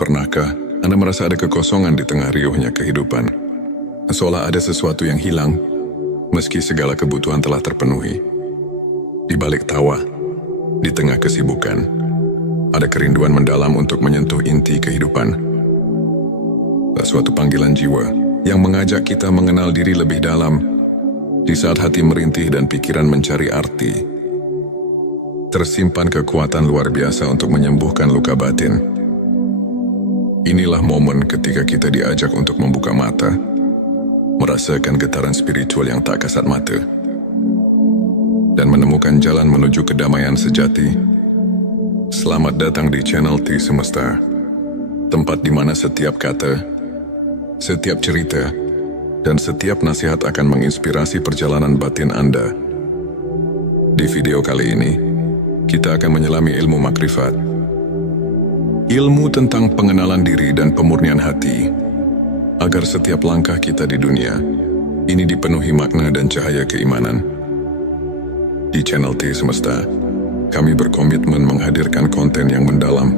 Pernahkah Anda merasa ada kekosongan di tengah riuhnya kehidupan? Seolah ada sesuatu yang hilang, meski segala kebutuhan telah terpenuhi. Di balik tawa, di tengah kesibukan, ada kerinduan mendalam untuk menyentuh inti kehidupan. Suatu panggilan jiwa yang mengajak kita mengenal diri lebih dalam. Di saat hati merintih dan pikiran mencari arti, tersimpan kekuatan luar biasa untuk menyembuhkan luka batin. Inilah momen ketika kita diajak untuk membuka mata, merasakan getaran spiritual yang tak kasat mata, dan menemukan jalan menuju kedamaian sejati. Selamat datang di Channel T Semesta, tempat di mana setiap kata, setiap cerita, dan setiap nasihat akan menginspirasi perjalanan batin Anda. Di video kali ini, kita akan menyelami ilmu makrifat. Ilmu tentang pengenalan diri dan pemurnian hati, agar setiap langkah kita di dunia ini dipenuhi makna dan cahaya keimanan. Di Channel T Semesta, kami berkomitmen menghadirkan konten yang mendalam,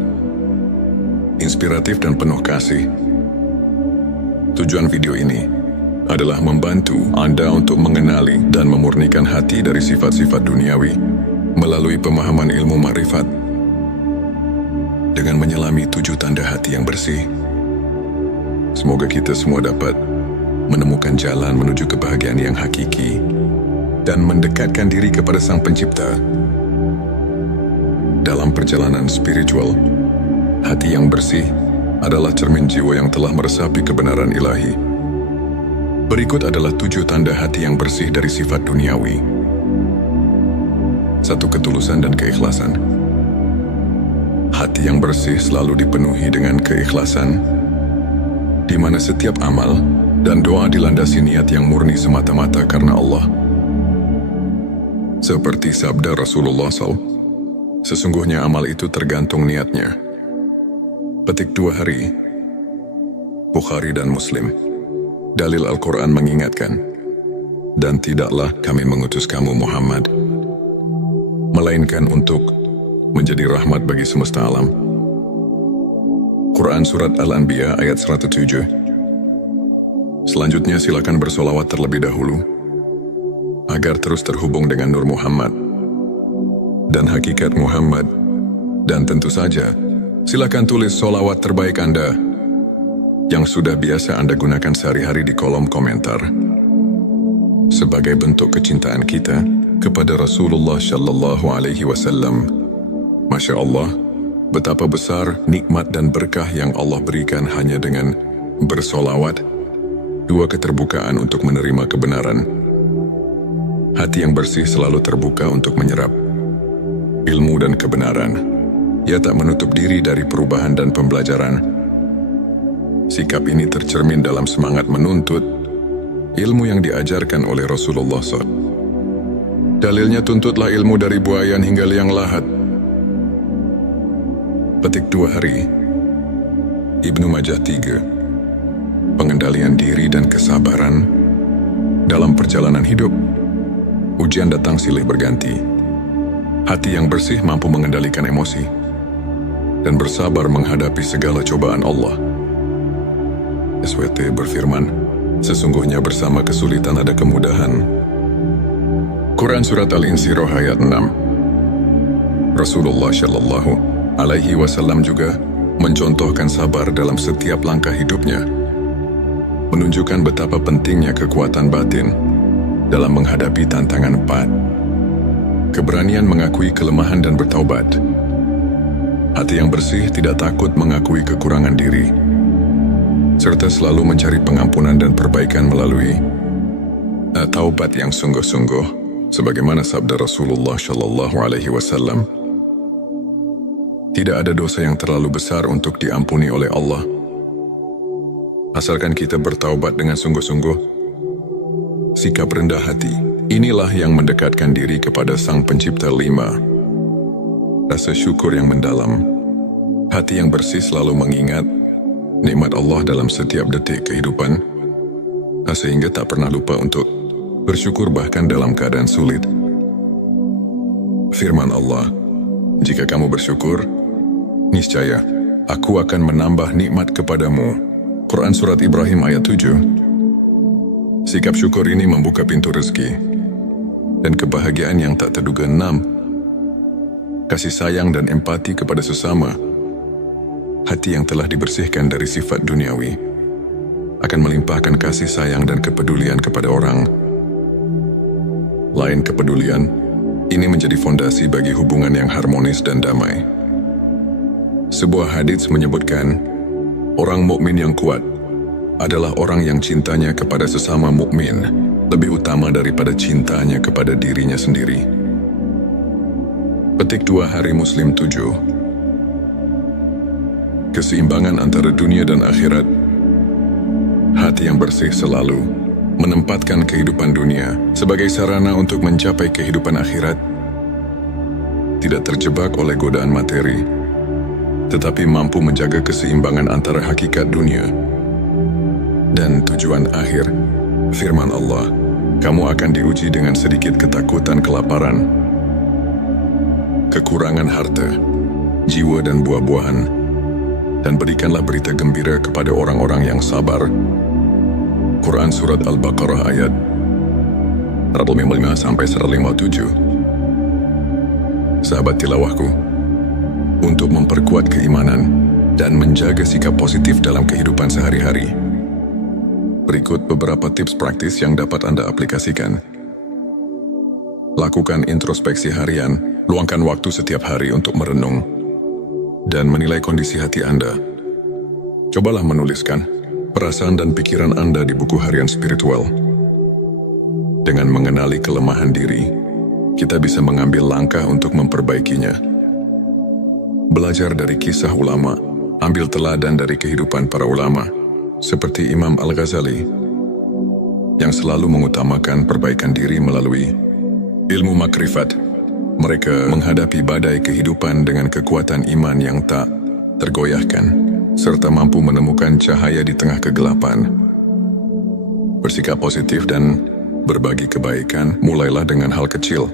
inspiratif dan penuh kasih. Tujuan video ini adalah membantu Anda untuk mengenali dan memurnikan hati dari sifat-sifat duniawi melalui pemahaman ilmu makrifat. Dengan menyelami 7 tanda hati yang bersih, semoga kita semua dapat menemukan jalan menuju kebahagiaan yang hakiki dan mendekatkan diri kepada Sang Pencipta. Dalam perjalanan spiritual, hati yang bersih adalah cermin jiwa yang telah meresapi kebenaran ilahi. Berikut adalah 7 tanda hati yang bersih dari sifat duniawi. 1. Ketulusan dan keikhlasan. Hati yang bersih selalu dipenuhi dengan keikhlasan, di mana setiap amal dan doa dilandasi niat yang murni semata-mata karena Allah. Seperti sabda Rasulullah SAW, sesungguhnya amal itu tergantung niatnya. Petik 2 hari, Bukhari dan Muslim. Dalil Al-Quran mengingatkan, dan tidaklah kami mengutus kamu Muhammad, melainkan untuk menjadi rahmat bagi semesta alam. Quran Surat Al-Anbiya ayat 107. Selanjutnya silakan bersolawat terlebih dahulu, agar terus terhubung dengan Nur Muhammad dan hakikat Muhammad. Dan tentu saja, silakan tulis solawat terbaik Anda yang sudah biasa Anda gunakan sehari-hari di kolom komentar, sebagai bentuk kecintaan kita kepada Rasulullah Shallallahu Alaihi Wasallam. Masya Allah, betapa besar nikmat dan berkah yang Allah berikan hanya dengan bersolawat. 2. Keterbukaan untuk menerima kebenaran. Hati yang bersih selalu terbuka untuk menyerap ilmu dan kebenaran. Ia tak menutup diri dari perubahan dan pembelajaran. Sikap ini tercermin dalam semangat menuntut ilmu yang diajarkan oleh Rasulullah SAW. Dalilnya, tuntutlah ilmu dari buayan hingga liang lahat. Petik 2 hari, Ibnu Majah 3. Pengendalian diri dan kesabaran dalam perjalanan hidup. Ujian datang silih berganti. Hati yang bersih mampu mengendalikan emosi dan bersabar menghadapi segala cobaan Allah. SWT berfirman, sesungguhnya bersama kesulitan ada kemudahan. Quran Surat Al-Insyirah ayat 6. Rasulullah Shallallahu Alaihi Wasallam juga mencontohkan sabar dalam setiap langkah hidupnya, menunjukkan betapa pentingnya kekuatan batin dalam menghadapi tantangan 4. Keberanian mengakui kelemahan dan bertaubat. Hati yang bersih tidak takut mengakui kekurangan diri, serta selalu mencari pengampunan dan perbaikan melalui taubat yang sungguh-sungguh, sebagaimana sabda Rasulullah Shallallahu Alaihi Wasallam. Tidak ada dosa yang terlalu besar untuk diampuni oleh Allah, asalkan kita bertaubat dengan sungguh-sungguh. Sikap rendah hati, inilah yang mendekatkan diri kepada Sang Pencipta. 5. Rasa syukur yang mendalam. Hati yang bersih selalu mengingat nikmat Allah dalam setiap detik kehidupan, sehingga tak pernah lupa untuk bersyukur bahkan dalam keadaan sulit. Firman Allah, jika kamu bersyukur, niscaya aku akan menambah nikmat kepadamu. Quran Surat Ibrahim ayat 7. Sikap syukur ini membuka pintu rezeki dan kebahagiaan yang tak terduga. 6. Kasih sayang dan empati kepada sesama. Hati yang telah dibersihkan dari sifat duniawi akan melimpahkan kasih sayang dan kepedulian kepada orang lain. Kepedulian ini menjadi fondasi bagi hubungan yang harmonis dan damai. Sebuah hadits menyebutkan, orang mukmin yang kuat adalah orang yang cintanya kepada sesama mukmin lebih utama daripada cintanya kepada dirinya sendiri. Petik 2 Hari Muslim 7. Keseimbangan antara dunia dan akhirat. Hati yang bersih selalu menempatkan kehidupan dunia sebagai sarana untuk mencapai kehidupan akhirat. Tidak terjebak oleh godaan materi, tetapi mampu menjaga keseimbangan antara hakikat dunia dan tujuan akhir. Firman Allah, kamu akan diuji dengan sedikit ketakutan, kelaparan, kekurangan harta, jiwa dan buah-buahan, dan berikanlah berita gembira kepada orang-orang yang sabar. Quran Surat Al-Baqarah ayat 155-157. Sahabat tilawahku, untuk memperkuat keimanan dan menjaga sikap positif dalam kehidupan sehari-hari, berikut beberapa tips praktis yang dapat Anda aplikasikan. Lakukan introspeksi harian, luangkan waktu setiap hari untuk merenung dan menilai kondisi hati Anda. Cobalah menuliskan perasaan dan pikiran Anda di buku harian spiritual. Dengan mengenali kelemahan diri, kita bisa mengambil langkah untuk memperbaikinya. Belajar dari kisah ulama, ambil teladan dari kehidupan para ulama, seperti Imam Al-Ghazali, yang selalu mengutamakan perbaikan diri melalui ilmu makrifat. Mereka menghadapi badai kehidupan dengan kekuatan iman yang tak tergoyahkan, serta mampu menemukan cahaya di tengah kegelapan. Bersikap positif dan berbagi kebaikan mulailah dengan hal kecil,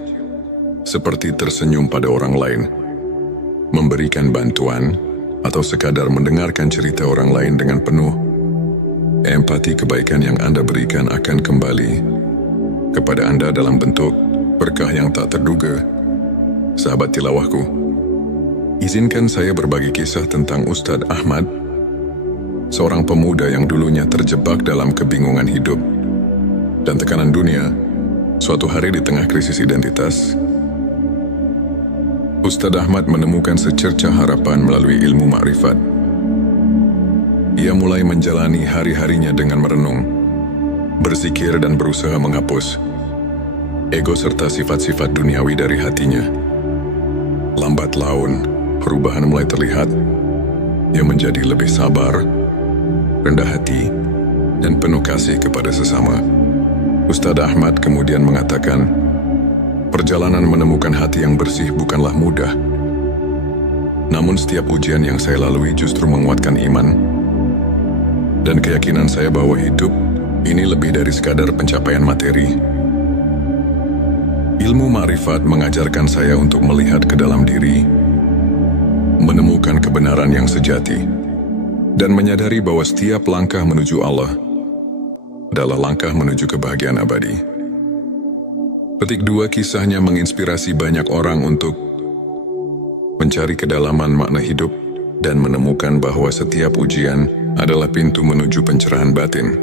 seperti tersenyum pada orang lain, memberikan bantuan, atau sekadar mendengarkan cerita orang lain dengan penuh empati. Kebaikan yang Anda berikan akan kembali kepada Anda dalam bentuk berkah yang tak terduga. Sahabat tilawahku, izinkan saya berbagi kisah tentang Ustadz Ahmad, seorang pemuda yang dulunya terjebak dalam kebingungan hidup dan tekanan dunia. Suatu hari di tengah krisis identitas, Ustadz Ahmad menemukan secercah harapan melalui ilmu makrifat. Ia mulai menjalani hari-harinya dengan merenung, berzikir dan berusaha menghapus ego serta sifat-sifat duniawi dari hatinya. Lambat laun, perubahan mulai terlihat. Ia menjadi lebih sabar, rendah hati, dan penuh kasih kepada sesama. Ustadz Ahmad kemudian mengatakan, perjalanan menemukan hati yang bersih bukanlah mudah. Namun setiap ujian yang saya lalui justru menguatkan iman dan keyakinan saya bahwa hidup ini lebih dari sekadar pencapaian materi. Ilmu makrifat mengajarkan saya untuk melihat ke dalam diri, menemukan kebenaran yang sejati, dan menyadari bahwa setiap langkah menuju Allah adalah langkah menuju kebahagiaan abadi. Petik 2, kisahnya menginspirasi banyak orang untuk mencari kedalaman makna hidup dan menemukan bahwa setiap ujian adalah pintu menuju pencerahan batin.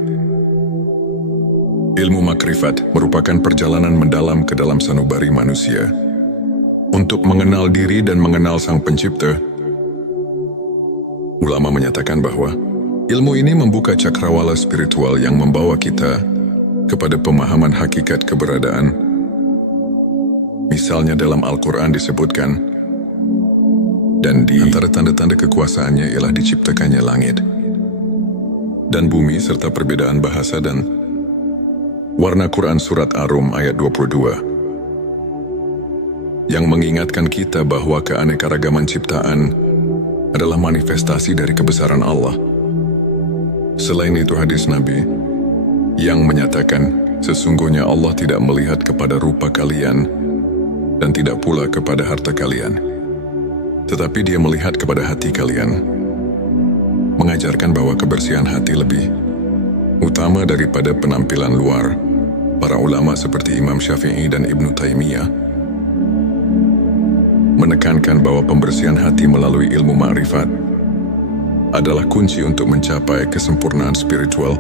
Ilmu makrifat merupakan perjalanan mendalam ke dalam sanubari manusia untuk mengenal diri dan mengenal Sang Pencipta. Ulama menyatakan bahwa ilmu ini membuka cakrawala spiritual yang membawa kita kepada pemahaman hakikat keberadaan. Misalnya dalam Al-Quran disebutkan, dan di antara tanda-tanda kekuasaannya ialah diciptakannya langit dan bumi serta perbedaan bahasa dan warna. Quran Surat Ar-Rum ayat 22, yang mengingatkan kita bahwa keanekaragaman ciptaan adalah manifestasi dari kebesaran Allah. Selain itu hadis Nabi yang menyatakan, sesungguhnya Allah tidak melihat kepada rupa kalian dan tidak pula kepada harta kalian, tetapi Dia melihat kepada hati kalian. mengajarkan bahwa kebersihan hati lebih utama daripada penampilan luar. Para ulama seperti Imam Syafi'i dan Ibnu Taimiyah menekankan bahwa pembersihan hati melalui ilmu ma'rifat adalah kunci untuk mencapai kesempurnaan spiritual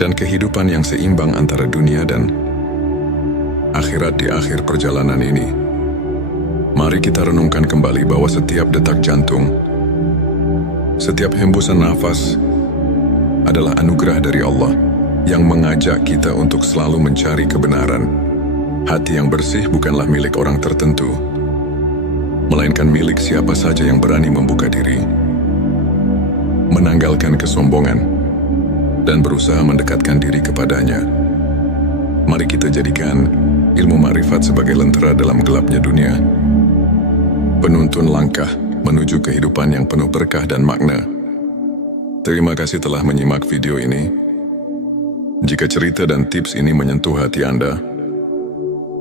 dan kehidupan yang seimbang antara dunia dan akhirat di akhir perjalanan ini. Mari kita renungkan kembali bahwa setiap detak jantung, setiap hembusan nafas adalah anugerah dari Allah yang mengajak kita untuk selalu mencari kebenaran. Hati yang bersih bukanlah milik orang tertentu, melainkan milik siapa saja yang berani membuka diri, menanggalkan kesombongan, dan berusaha mendekatkan diri kepadanya. Mari kita jadikan ilmu ma'rifat sebagai lentera dalam gelapnya dunia, penuntun langkah menuju kehidupan yang penuh berkah dan makna. Terima kasih telah menyimak video ini. Jika cerita dan tips ini menyentuh hati Anda,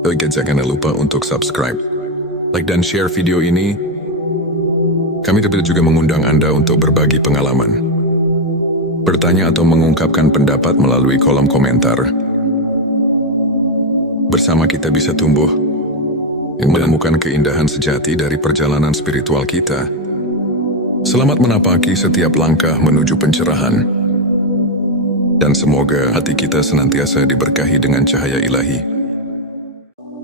jangan lupa untuk subscribe, like dan share video ini. Kami juga mengundang Anda untuk berbagi pengalaman, bertanya atau mengungkapkan pendapat melalui kolom komentar. Bersama kita bisa tumbuh yang menemukan keindahan sejati dari perjalanan spiritual kita. Selamat menapaki setiap langkah menuju pencerahan. Dan semoga hati kita senantiasa diberkahi dengan cahaya ilahi.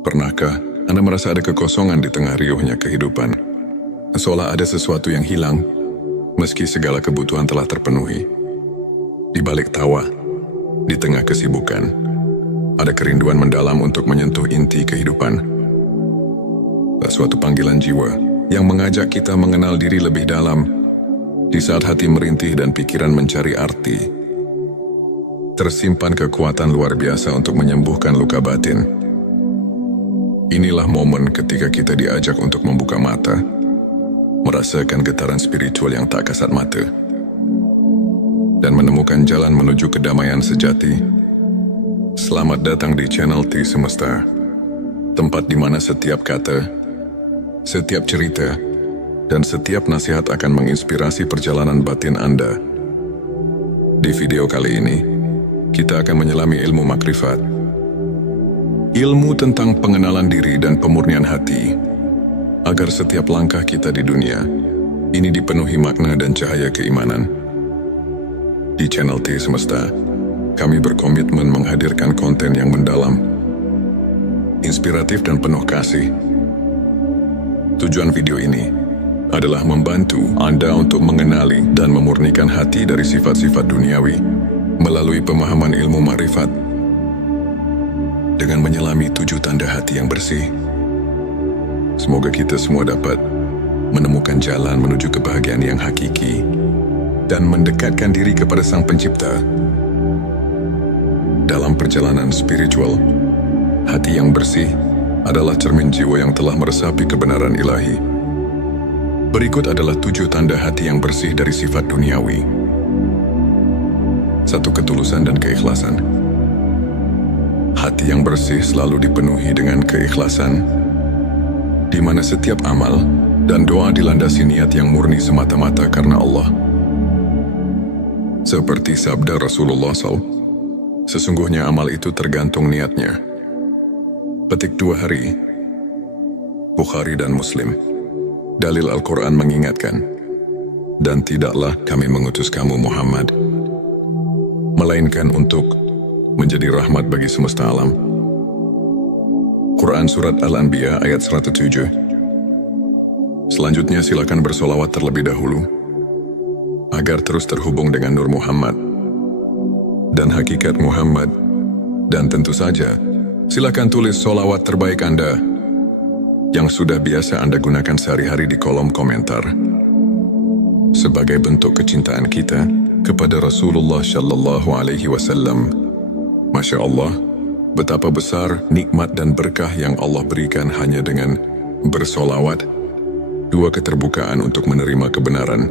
Pernahkah Anda merasa ada kekosongan di tengah riuhnya kehidupan? Seolah ada sesuatu yang hilang, meski segala kebutuhan telah terpenuhi. Di balik tawa, di tengah kesibukan, ada kerinduan mendalam untuk menyentuh inti kehidupan. Suatu panggilan jiwa yang mengajak kita mengenal diri lebih dalam. Di saat hati merintih dan pikiran mencari arti, tersimpan kekuatan luar biasa untuk menyembuhkan luka batin. Inilah momen ketika kita diajak untuk membuka mata, merasakan getaran spiritual yang tak kasat mata, dan menemukan jalan menuju kedamaian sejati. Selamat datang di channel T Semesta, tempat di mana setiap kata, setiap cerita, dan setiap nasihat akan menginspirasi perjalanan batin Anda. Di video kali ini, kita akan menyelami ilmu makrifat, ilmu tentang pengenalan diri dan pemurnian hati, agar setiap langkah kita di dunia ini dipenuhi makna dan cahaya keimanan. Di channel T Semesta, kami berkomitmen menghadirkan konten yang mendalam, inspiratif dan penuh kasih. Tujuan video ini adalah membantu Anda untuk mengenali dan memurnikan hati dari sifat-sifat duniawi melalui pemahaman ilmu ma'rifat. Dengan menyelami 7 tanda hati yang bersih, semoga kita semua dapat menemukan jalan menuju kebahagiaan yang hakiki dan mendekatkan diri kepada Sang Pencipta. Dalam perjalanan spiritual, hati yang bersih adalah cermin jiwa yang telah meresapi kebenaran ilahi. Berikut adalah 7 tanda hati yang bersih dari sifat duniawi. 1. Ketulusan dan keikhlasan. Hati yang bersih selalu dipenuhi dengan keikhlasan, di mana setiap amal dan doa dilandasi niat yang murni semata-mata karena Allah. Seperti sabda Rasulullah SAW, sesungguhnya amal itu tergantung niatnya. Petik 2 hari, Bukhari dan Muslim. Dalil Al-Quran mengingatkan, dan tidaklah kami mengutus kamu Muhammad, melainkan untuk menjadi rahmat bagi semesta alam. Quran Surat Al-Anbiya ayat 107. Selanjutnya silakan bersolawat terlebih dahulu, agar terus terhubung dengan Nur Muhammad dan hakikat Muhammad. Dan tentu saja, silakan tulis solawat terbaik Anda yang sudah biasa Anda gunakan sehari-hari di kolom komentar, sebagai bentuk kecintaan kita kepada Rasulullah Shallallahu Alaihi Wasallam. Masya Allah, betapa besar nikmat dan berkah yang Allah berikan hanya dengan bersolawat. 2. Keterbukaan untuk menerima kebenaran.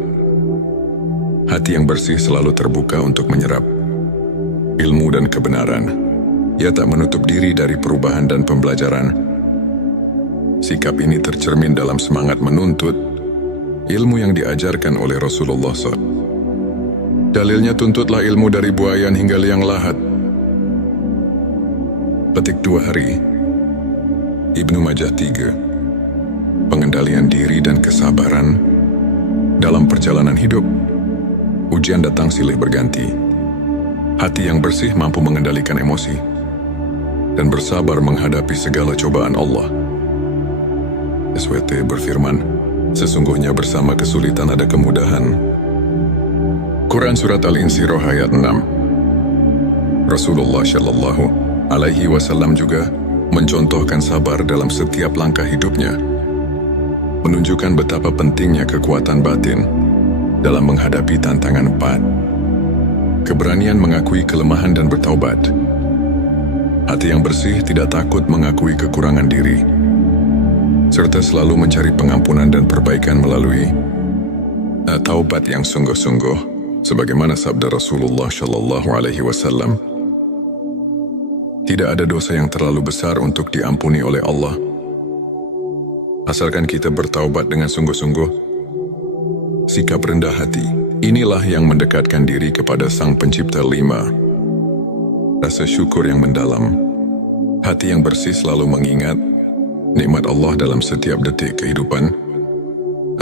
Hati yang bersih selalu terbuka untuk menyerap ilmu dan kebenaran. Ia tak menutup diri dari perubahan dan pembelajaran. Sikap ini tercermin dalam semangat menuntut ilmu yang diajarkan oleh Rasulullah SAW. Dalilnya tuntutlah ilmu dari buayan hingga liang lahat. Petik 2 hari. Ibnu Majah 3. Pengendalian diri dan kesabaran dalam perjalanan hidup. Ujian datang silih berganti. Hati yang bersih mampu mengendalikan emosi dan bersabar menghadapi segala cobaan Allah. SWT berfirman, sesungguhnya bersama kesulitan ada kemudahan. Quran Surat Al-Insyirah ayat 6. Rasulullah Shallallahu Alaihi Wasallam juga mencontohkan sabar dalam setiap langkah hidupnya, menunjukkan betapa pentingnya kekuatan batin dalam menghadapi tantangan 4. Keberanian mengakui kelemahan dan bertaubat. Hati yang bersih tidak takut mengakui kekurangan diri, serta selalu mencari pengampunan dan perbaikan melalui taubat yang sungguh-sungguh. Sebagaimana sabda Rasulullah Shallallahu Alaihi Wasallam, tidak ada dosa yang terlalu besar untuk diampuni oleh Allah, asalkan kita bertaubat dengan sungguh-sungguh. Sikap rendah hati, inilah yang mendekatkan diri kepada Sang Pencipta. 5. Rasa syukur yang mendalam. Hati yang bersih selalu mengingat nikmat Allah dalam setiap detik kehidupan,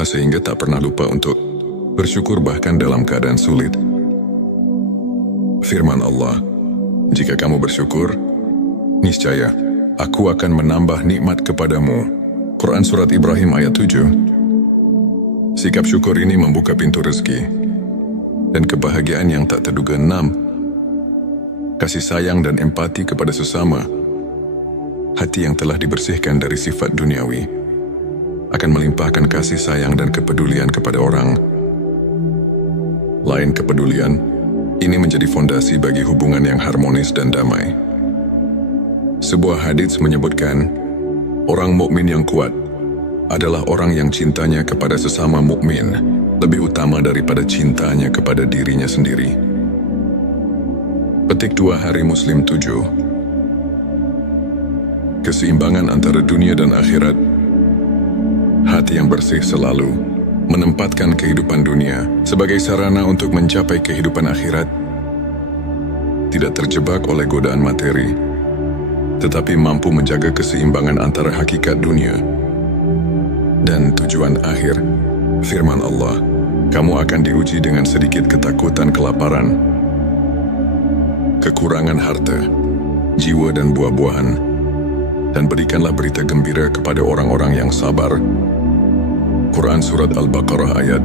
sehingga tak pernah lupa untuk bersyukur bahkan dalam keadaan sulit. Firman Allah, jika kamu bersyukur, niscaya aku akan menambah nikmat kepadamu. Quran Surat Ibrahim ayat 7. Sikap syukur ini membuka pintu rezeki dan kebahagiaan yang tak terduga. 6. Kasih sayang dan empati kepada sesama. Hati yang telah dibersihkan dari sifat duniawi akan melimpahkan kasih sayang dan kepedulian kepada orang lain. Kepedulian ini menjadi fondasi bagi hubungan yang harmonis dan damai. Sebuah hadits menyebutkan, orang mukmin yang kuat adalah orang yang cintanya kepada sesama mukmin lebih utama daripada cintanya kepada dirinya sendiri. Petik 2 hari Muslim 7. Keseimbangan antara dunia dan akhirat. Hati yang bersih selalu menempatkan kehidupan dunia sebagai sarana untuk mencapai kehidupan akhirat. Tidak terjebak oleh godaan materi, tetapi mampu menjaga keseimbangan antara hakikat dunia dan tujuan akhir. Firman Allah, kamu akan diuji dengan sedikit ketakutan, kelaparan, kekurangan harta, jiwa dan buah-buahan, dan berikanlah berita gembira kepada orang-orang yang sabar. Quran Surat Al-Baqarah ayat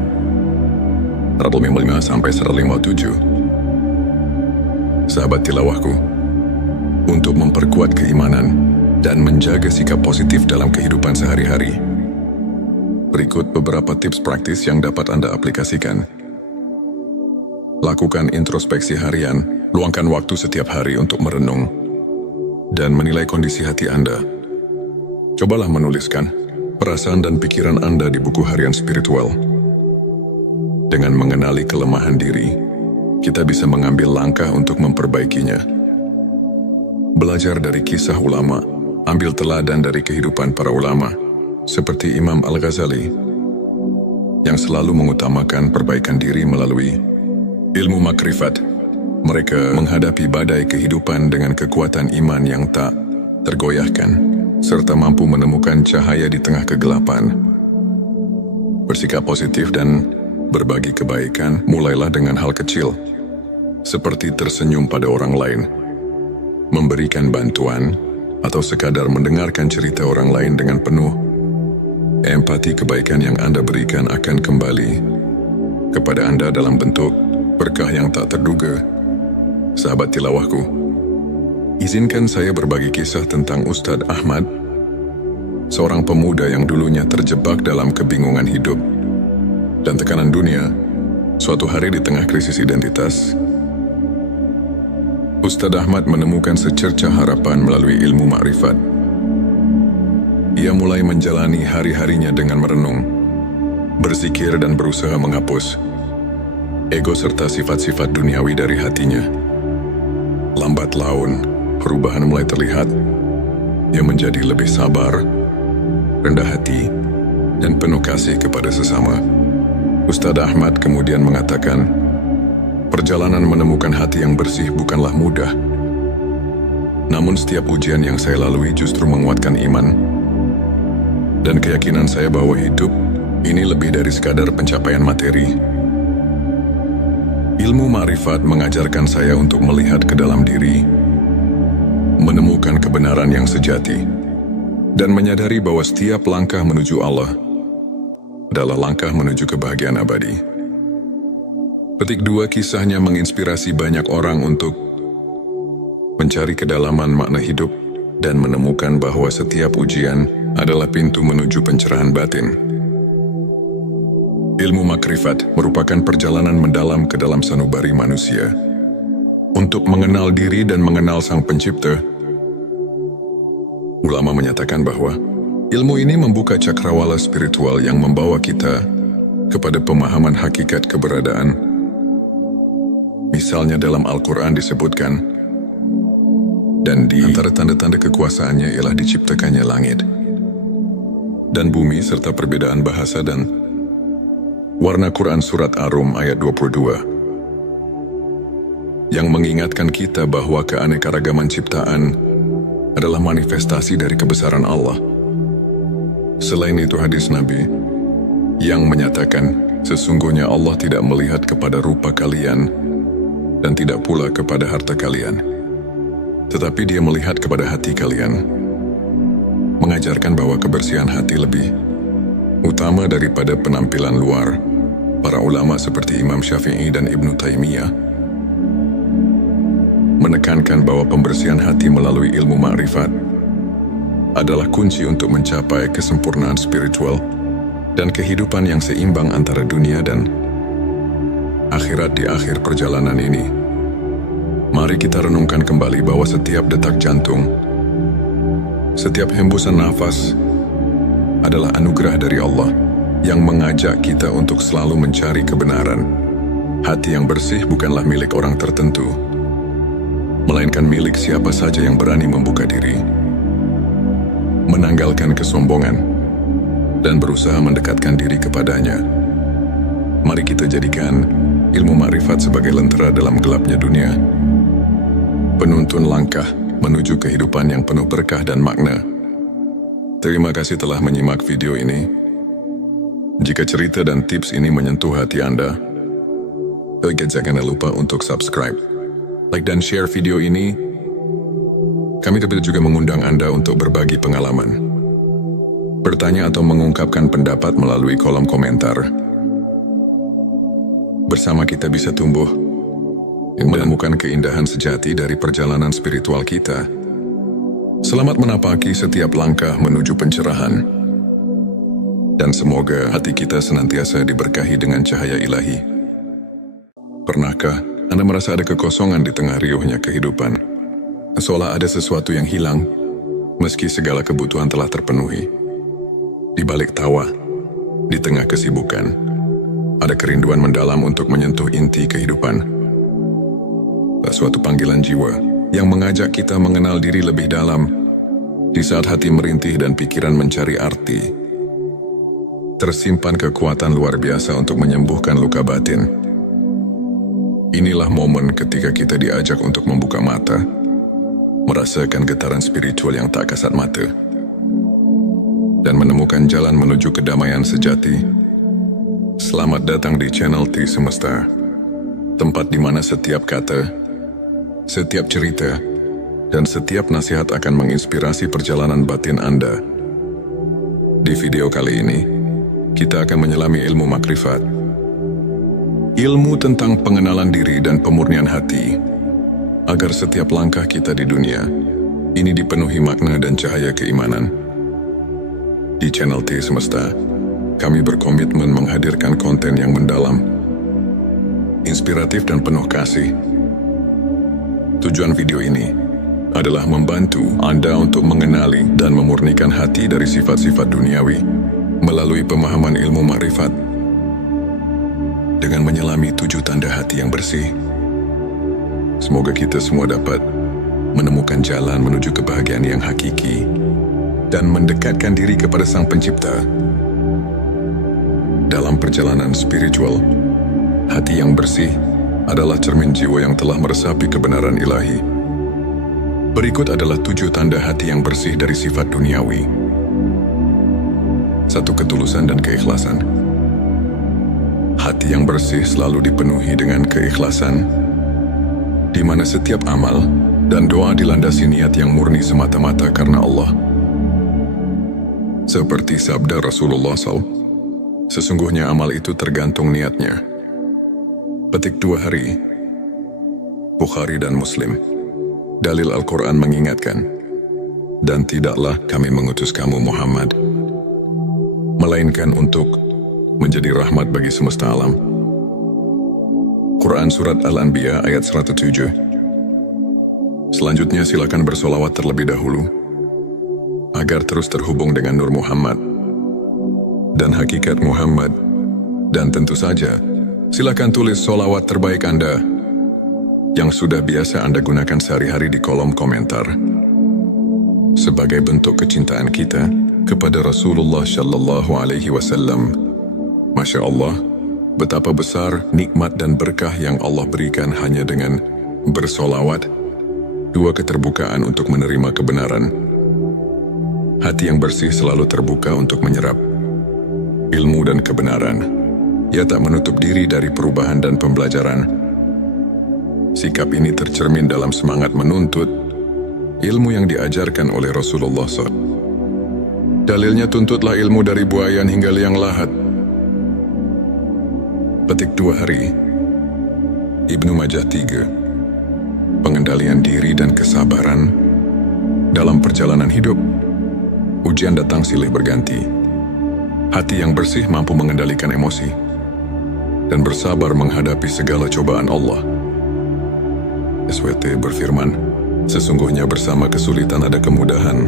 155-157. Sahabat tilawahku, untuk memperkuat keimanan dan menjaga sikap positif dalam kehidupan sehari-hari, berikut beberapa tips praktis yang dapat Anda aplikasikan. Lakukan introspeksi harian, luangkan waktu setiap hari untuk merenung dan menilai kondisi hati Anda. Cobalah menuliskan perasaan dan pikiran Anda di buku harian spiritual. Dengan mengenali kelemahan diri, kita bisa mengambil langkah untuk memperbaikinya. Belajar dari kisah ulama, ambil teladan dari kehidupan para ulama, seperti Imam Al-Ghazali, yang selalu mengutamakan perbaikan diri melalui ilmu makrifat. Mereka menghadapi badai kehidupan dengan kekuatan iman yang tak tergoyahkan, serta mampu menemukan cahaya di tengah kegelapan. Bersikap positif dan berbagi kebaikan mulailah dengan hal kecil, seperti tersenyum pada orang lain, memberikan bantuan, atau sekadar mendengarkan cerita orang lain dengan penuh empati. Kebaikan yang Anda berikan akan kembali kepada Anda dalam bentuk berkah yang tak terduga. Sahabat tilawahku, izinkan saya berbagi kisah tentang Ustadz Ahmad, seorang pemuda yang dulunya terjebak dalam kebingungan hidup dan tekanan dunia. Suatu hari di tengah krisis identitas, Ustadz Ahmad menemukan secercah harapan melalui ilmu makrifat. Ia mulai menjalani hari-harinya dengan merenung, berzikir dan berusaha menghapus ego serta sifat-sifat duniawi dari hatinya. Lambat laun, perubahan mulai terlihat. Ia menjadi lebih sabar, rendah hati, dan penuh kasih kepada sesama. Ustadz Ahmad kemudian mengatakan, perjalanan menemukan hati yang bersih bukanlah mudah. Namun setiap ujian yang saya lalui justru menguatkan iman dan keyakinan saya bahwa hidup ini lebih dari sekadar pencapaian materi. Ilmu ma'rifat mengajarkan saya untuk melihat ke dalam diri, menemukan kebenaran yang sejati, dan menyadari bahwa setiap langkah menuju Allah adalah langkah menuju kebahagiaan abadi. Petik 2 kisahnya menginspirasi banyak orang untuk mencari kedalaman makna hidup dan menemukan bahwa setiap ujian adalah pintu menuju pencerahan batin. Ilmu makrifat merupakan perjalanan mendalam ke dalam sanubari manusia untuk mengenal diri dan mengenal Sang Pencipta. Ulama menyatakan bahwa ilmu ini membuka cakrawala spiritual yang membawa kita kepada pemahaman hakikat keberadaan. Misalnya dalam Al-Quran disebutkan, dan di antara tanda-tanda kekuasaannya ialah diciptakannya langit dan bumi serta perbedaan bahasa dan warna. Quran Surat Ar-Rum ayat 22 yang mengingatkan kita bahwa keanekaragaman ciptaan adalah manifestasi dari kebesaran Allah. Selain itu hadis Nabi yang menyatakan sesungguhnya Allah tidak melihat kepada rupa kalian dan tidak pula kepada harta kalian, tetapi Dia melihat kepada hati kalian, mengajarkan bahwa kebersihan hati lebih utama daripada penampilan luar. Para ulama seperti Imam Syafi'i dan Ibnu Taimiyah menekankan bahwa pembersihan hati melalui ilmu ma'rifat adalah kunci untuk mencapai kesempurnaan spiritual dan kehidupan yang seimbang antara dunia dan akhirat. Di akhir perjalanan ini, mari kita renungkan kembali bahwa setiap detak jantung, setiap hembusan nafas adalah anugerah dari Allah yang mengajak kita untuk selalu mencari kebenaran. Hati yang bersih bukanlah milik orang tertentu, melainkan milik siapa saja yang berani membuka diri, menanggalkan kesombongan, dan berusaha mendekatkan diri kepadanya. Mari kita jadikan ilmu makrifat sebagai lentera dalam gelapnya dunia, penuntun langkah menuju kehidupan yang penuh berkah dan makna. Terima kasih telah menyimak video ini. Jika cerita dan tips ini menyentuh hati Anda, jangan lupa untuk subscribe, like dan share video ini. Kami juga mengundang Anda untuk berbagi pengalaman, bertanya atau mengungkapkan pendapat melalui kolom komentar. Bersama kita bisa tumbuh dan menemukan keindahan sejati dari perjalanan spiritual kita. Selamat menapaki setiap langkah menuju pencerahan, dan semoga hati kita senantiasa diberkahi dengan cahaya ilahi. Pernahkah Anda merasa ada kekosongan di tengah riuhnya kehidupan? Seolah ada sesuatu yang hilang, meski segala kebutuhan telah terpenuhi. Di balik tawa, di tengah kesibukan, ada kerinduan mendalam untuk menyentuh inti kehidupan. Suatu panggilan jiwa yang mengajak kita mengenal diri lebih dalam. Di saat hati merintih dan pikiran mencari arti, tersimpan kekuatan luar biasa untuk menyembuhkan luka batin. Inilah momen ketika kita diajak untuk membuka mata, merasakan getaran spiritual yang tak kasat mata, dan menemukan jalan menuju kedamaian sejati. Selamat datang di channel T Semesta, tempat di mana setiap kata, setiap cerita, dan setiap nasihat akan menginspirasi perjalanan batin Anda. Di video kali ini, kita akan menyelami ilmu makrifat, ilmu tentang pengenalan diri dan pemurnian hati, agar setiap langkah kita di dunia ini dipenuhi makna dan cahaya keimanan. Di channel T Semesta, kami berkomitmen menghadirkan konten yang mendalam, inspiratif dan penuh kasih. Tujuan video ini adalah membantu Anda untuk mengenali dan memurnikan hati dari sifat-sifat duniawi melalui pemahaman ilmu makrifat. Dengan menyelami 7 tanda hati yang bersih, semoga kita semua dapat menemukan jalan menuju kebahagiaan yang hakiki dan mendekatkan diri kepada Sang Pencipta. Dalam perjalanan spiritual, hati yang bersih adalah cermin jiwa yang telah meresapi kebenaran ilahi. Berikut adalah 7 tanda hati yang bersih dari sifat duniawi. 1. Ketulusan dan keikhlasan. Hati yang bersih selalu dipenuhi dengan keikhlasan, di mana setiap amal dan doa dilandasi niat yang murni semata-mata karena Allah. Seperti sabda Rasulullah SAW, sesungguhnya amal itu tergantung niatnya. Petik 2 hari. Bukhari dan Muslim. Dalil Al-Quran mengingatkan, dan tidaklah kami mengutus kamu Muhammad, melainkan untuk menjadi rahmat bagi semesta alam. Quran Surat Al-Anbiya ayat 107. Selanjutnya silakan bersolawat terlebih dahulu, agar terus terhubung dengan Nur Muhammad dan hakikat Muhammad. Dan tentu saja, silakan tulis solawat terbaik Anda yang sudah biasa Anda gunakan sehari-hari di kolom komentar, sebagai bentuk kecintaan kita kepada Rasulullah Shallallahu Alaihi Wasallam. Masya Allah, betapa besar nikmat dan berkah yang Allah berikan hanya dengan bersolawat. 2. Keterbukaan untuk menerima kebenaran. Hati yang bersih selalu terbuka untuk menyerap ilmu dan kebenaran. Ia tak menutup diri dari perubahan dan pembelajaran. Sikap ini tercermin dalam semangat menuntut ilmu yang diajarkan oleh Rasulullah SAW. Dalilnya, tuntutlah ilmu dari buayan hingga liang lahat. Petik 2 hari. Ibnu Majah 3. Pengendalian diri dan kesabaran dalam perjalanan hidup. Ujian datang silih berganti. Hati yang bersih mampu mengendalikan emosi dan bersabar menghadapi segala cobaan Allah. SWT berfirman, sesungguhnya bersama kesulitan ada kemudahan.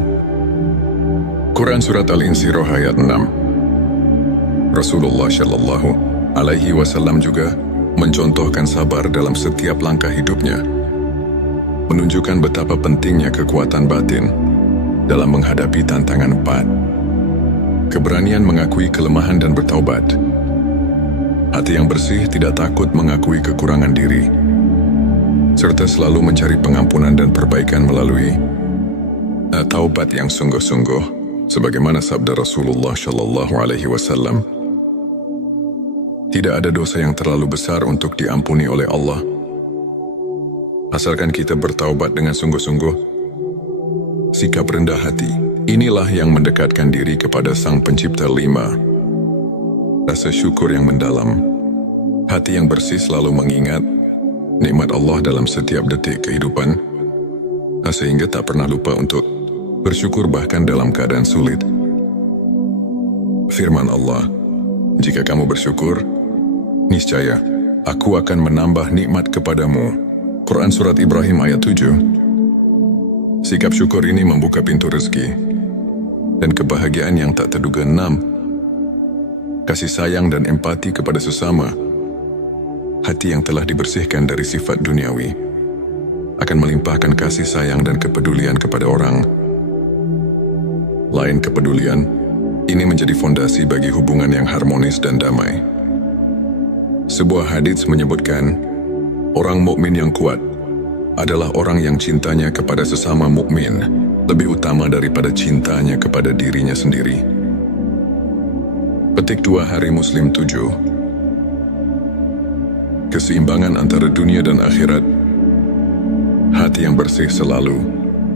Quran Surat Al-Insyirah ayat 6. Rasulullah Shallallahu Alaihi Wasallam juga mencontohkan sabar dalam setiap langkah hidupnya, menunjukkan betapa pentingnya kekuatan batin dalam menghadapi tantangan 4. Keberanian mengakui kelemahan dan bertaubat. Hati yang bersih tidak takut mengakui kekurangan diri, serta selalu mencari pengampunan dan perbaikan melalui taubat yang sungguh-sungguh, sebagaimana sabda Rasulullah Shallallahu Alaihi Wasallam. Tidak ada dosa yang terlalu besar untuk diampuni oleh Allah, asalkan kita bertaubat dengan sungguh-sungguh. Sikap rendah hati, inilah yang mendekatkan diri kepada Sang Pencipta. 5. Rasa syukur yang mendalam. Hati yang bersih selalu mengingat nikmat Allah dalam setiap detik kehidupan, sehingga tak pernah lupa untuk bersyukur bahkan dalam keadaan sulit. Firman Allah, jika kamu bersyukur, niscaya aku akan menambah nikmat kepadamu. Quran Surat Ibrahim ayat 7. Sikap syukur ini membuka pintu rezeki dan kebahagiaan yang tak terduga. 6. Kasih sayang dan empati kepada sesama. Hati yang telah dibersihkan dari sifat duniawi akan melimpahkan kasih sayang dan kepedulian kepada orang lain. Kepedulian ini menjadi fondasi bagi hubungan yang harmonis dan damai. Sebuah hadits menyebutkan, orang mukmin yang kuat adalah orang yang cintanya kepada sesama mukmin lebih utama daripada cintanya kepada dirinya sendiri. Petik 2 hari Muslim 7. Keseimbangan antara dunia dan akhirat. Hati yang bersih selalu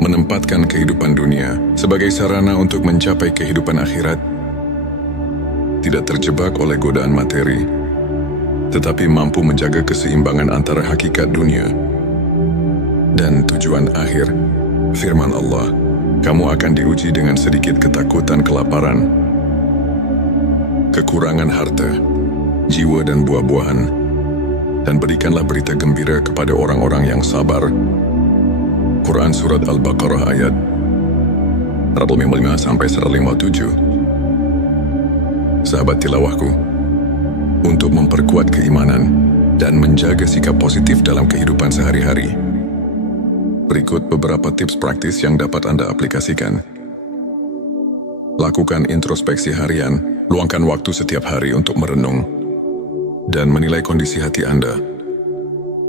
menempatkan kehidupan dunia sebagai sarana untuk mencapai kehidupan akhirat. Tidak terjebak oleh godaan materi, tetapi mampu menjaga keseimbangan antara hakikat dunia dan tujuan akhir. Firman Allah, kamu akan diuji dengan sedikit ketakutan, kelaparan, kekurangan harta, jiwa dan buah-buahan, dan berikanlah berita gembira kepada orang-orang yang sabar. Quran Surat Al-Baqarah ayat 155-157. Sahabat tilawahku, untuk memperkuat keimanan dan menjaga sikap positif dalam kehidupan sehari-hari, berikut beberapa tips praktis yang dapat Anda aplikasikan. Lakukan introspeksi harian, luangkan waktu setiap hari untuk merenung dan menilai kondisi hati Anda.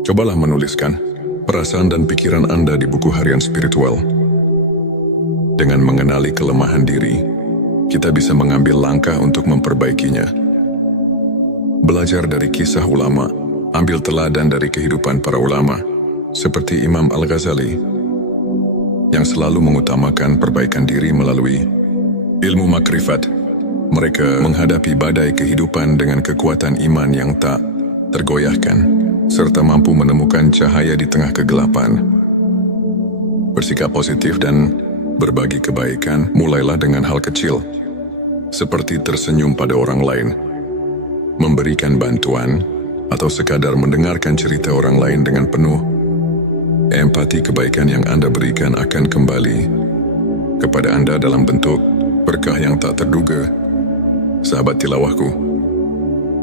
Cobalah menuliskan perasaan dan pikiran Anda di buku harian spiritual. Dengan mengenali kelemahan diri, kita bisa mengambil langkah untuk memperbaikinya. Belajar dari kisah ulama, ambil teladan dari kehidupan para ulama, seperti Imam Al-Ghazali, yang selalu mengutamakan perbaikan diri melalui ilmu makrifat. Mereka menghadapi badai kehidupan dengan kekuatan iman yang tak tergoyahkan, serta mampu menemukan cahaya di tengah kegelapan. Bersikap positif dan berbagi kebaikan mulailah dengan hal kecil, seperti tersenyum pada orang lain, memberikan bantuan, atau sekadar mendengarkan cerita orang lain dengan penuh empati. Kebaikan yang Anda berikan akan kembali kepada Anda dalam bentuk berkah yang tak terduga. Sahabat tilawahku,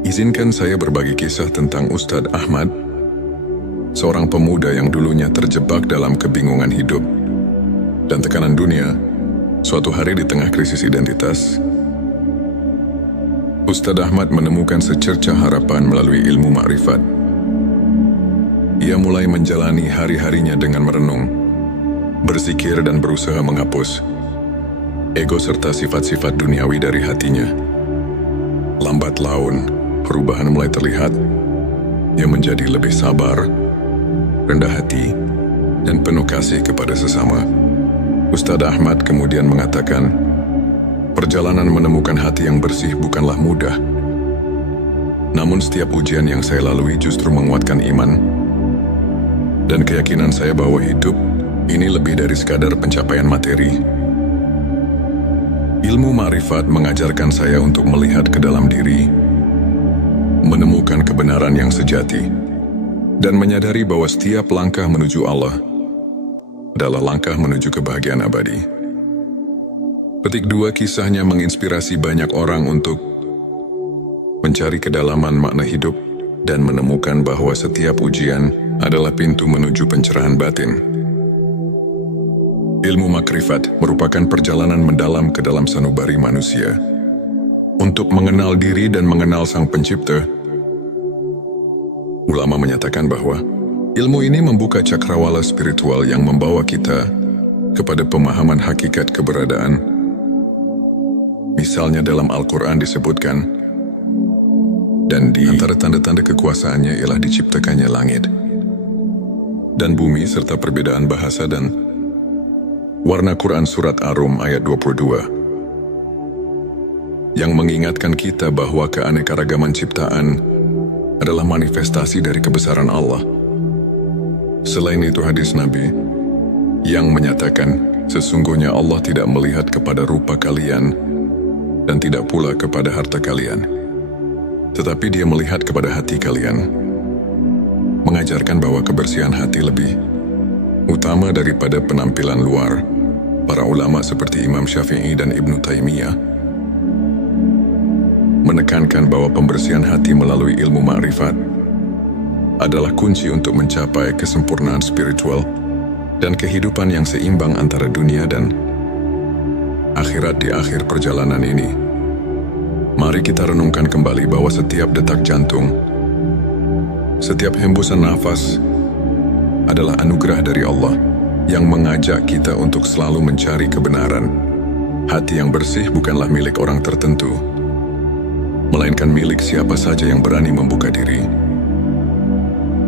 izinkan saya berbagi kisah tentang Ustadz Ahmad, seorang pemuda yang dulunya terjebak dalam kebingungan hidup dan tekanan dunia. Suatu hari di tengah krisis identitas, Ustadz Ahmad menemukan secercah harapan melalui ilmu makrifat. Ia mulai menjalani hari-harinya dengan merenung, berzikir dan berusaha menghapus ego serta sifat-sifat duniawi dari hatinya. Lambat laun, perubahan mulai terlihat. Ia menjadi lebih sabar, rendah hati, dan penuh kasih kepada sesama. Ustadz Ahmad kemudian mengatakan, perjalanan menemukan hati yang bersih bukanlah mudah. Namun setiap ujian yang saya lalui justru menguatkan iman dan keyakinan saya bahwa hidup ini lebih dari sekadar pencapaian materi. Ilmu makrifat mengajarkan saya untuk melihat ke dalam diri, menemukan kebenaran yang sejati, dan menyadari bahwa setiap langkah menuju Allah adalah langkah menuju kebahagiaan abadi. Petik 2, kisahnya menginspirasi banyak orang untuk mencari kedalaman makna hidup dan menemukan bahwa setiap ujian adalah pintu menuju pencerahan batin. Ilmu makrifat merupakan perjalanan mendalam ke dalam sanubari manusia untuk mengenal diri dan mengenal Sang Pencipta. Ulama menyatakan bahwa ilmu ini membuka cakrawala spiritual yang membawa kita kepada pemahaman hakikat keberadaan. Misalnya dalam Al-Quran disebutkan, dan di antara tanda-tanda kekuasaannya ialah diciptakannya langit dan bumi serta perbedaan bahasa dan warna. Quran Surat Ar-Rum ayat 22 yang mengingatkan kita bahwa keanekaragaman ciptaan adalah manifestasi dari kebesaran Allah. Selain itu hadis Nabi yang menyatakan, sesungguhnya Allah tidak melihat kepada rupa kalian dan tidak pula kepada harta kalian, tetapi Dia melihat kepada hati kalian, mengajarkan bahwa kebersihan hati lebih utama daripada penampilan luar. Para ulama seperti Imam Syafi'i dan Ibnu Taimiyah menekankan bahwa pembersihan hati melalui ilmu makrifat adalah kunci untuk mencapai kesempurnaan spiritual dan kehidupan yang seimbang antara dunia dan akhirat. Di akhir perjalanan ini, mari kita renungkan kembali bahwa setiap detak jantung, setiap hembusan nafas adalah anugerah dari Allah yang mengajak kita untuk selalu mencari kebenaran. Hati yang bersih bukanlah milik orang tertentu, melainkan milik siapa saja yang berani membuka diri,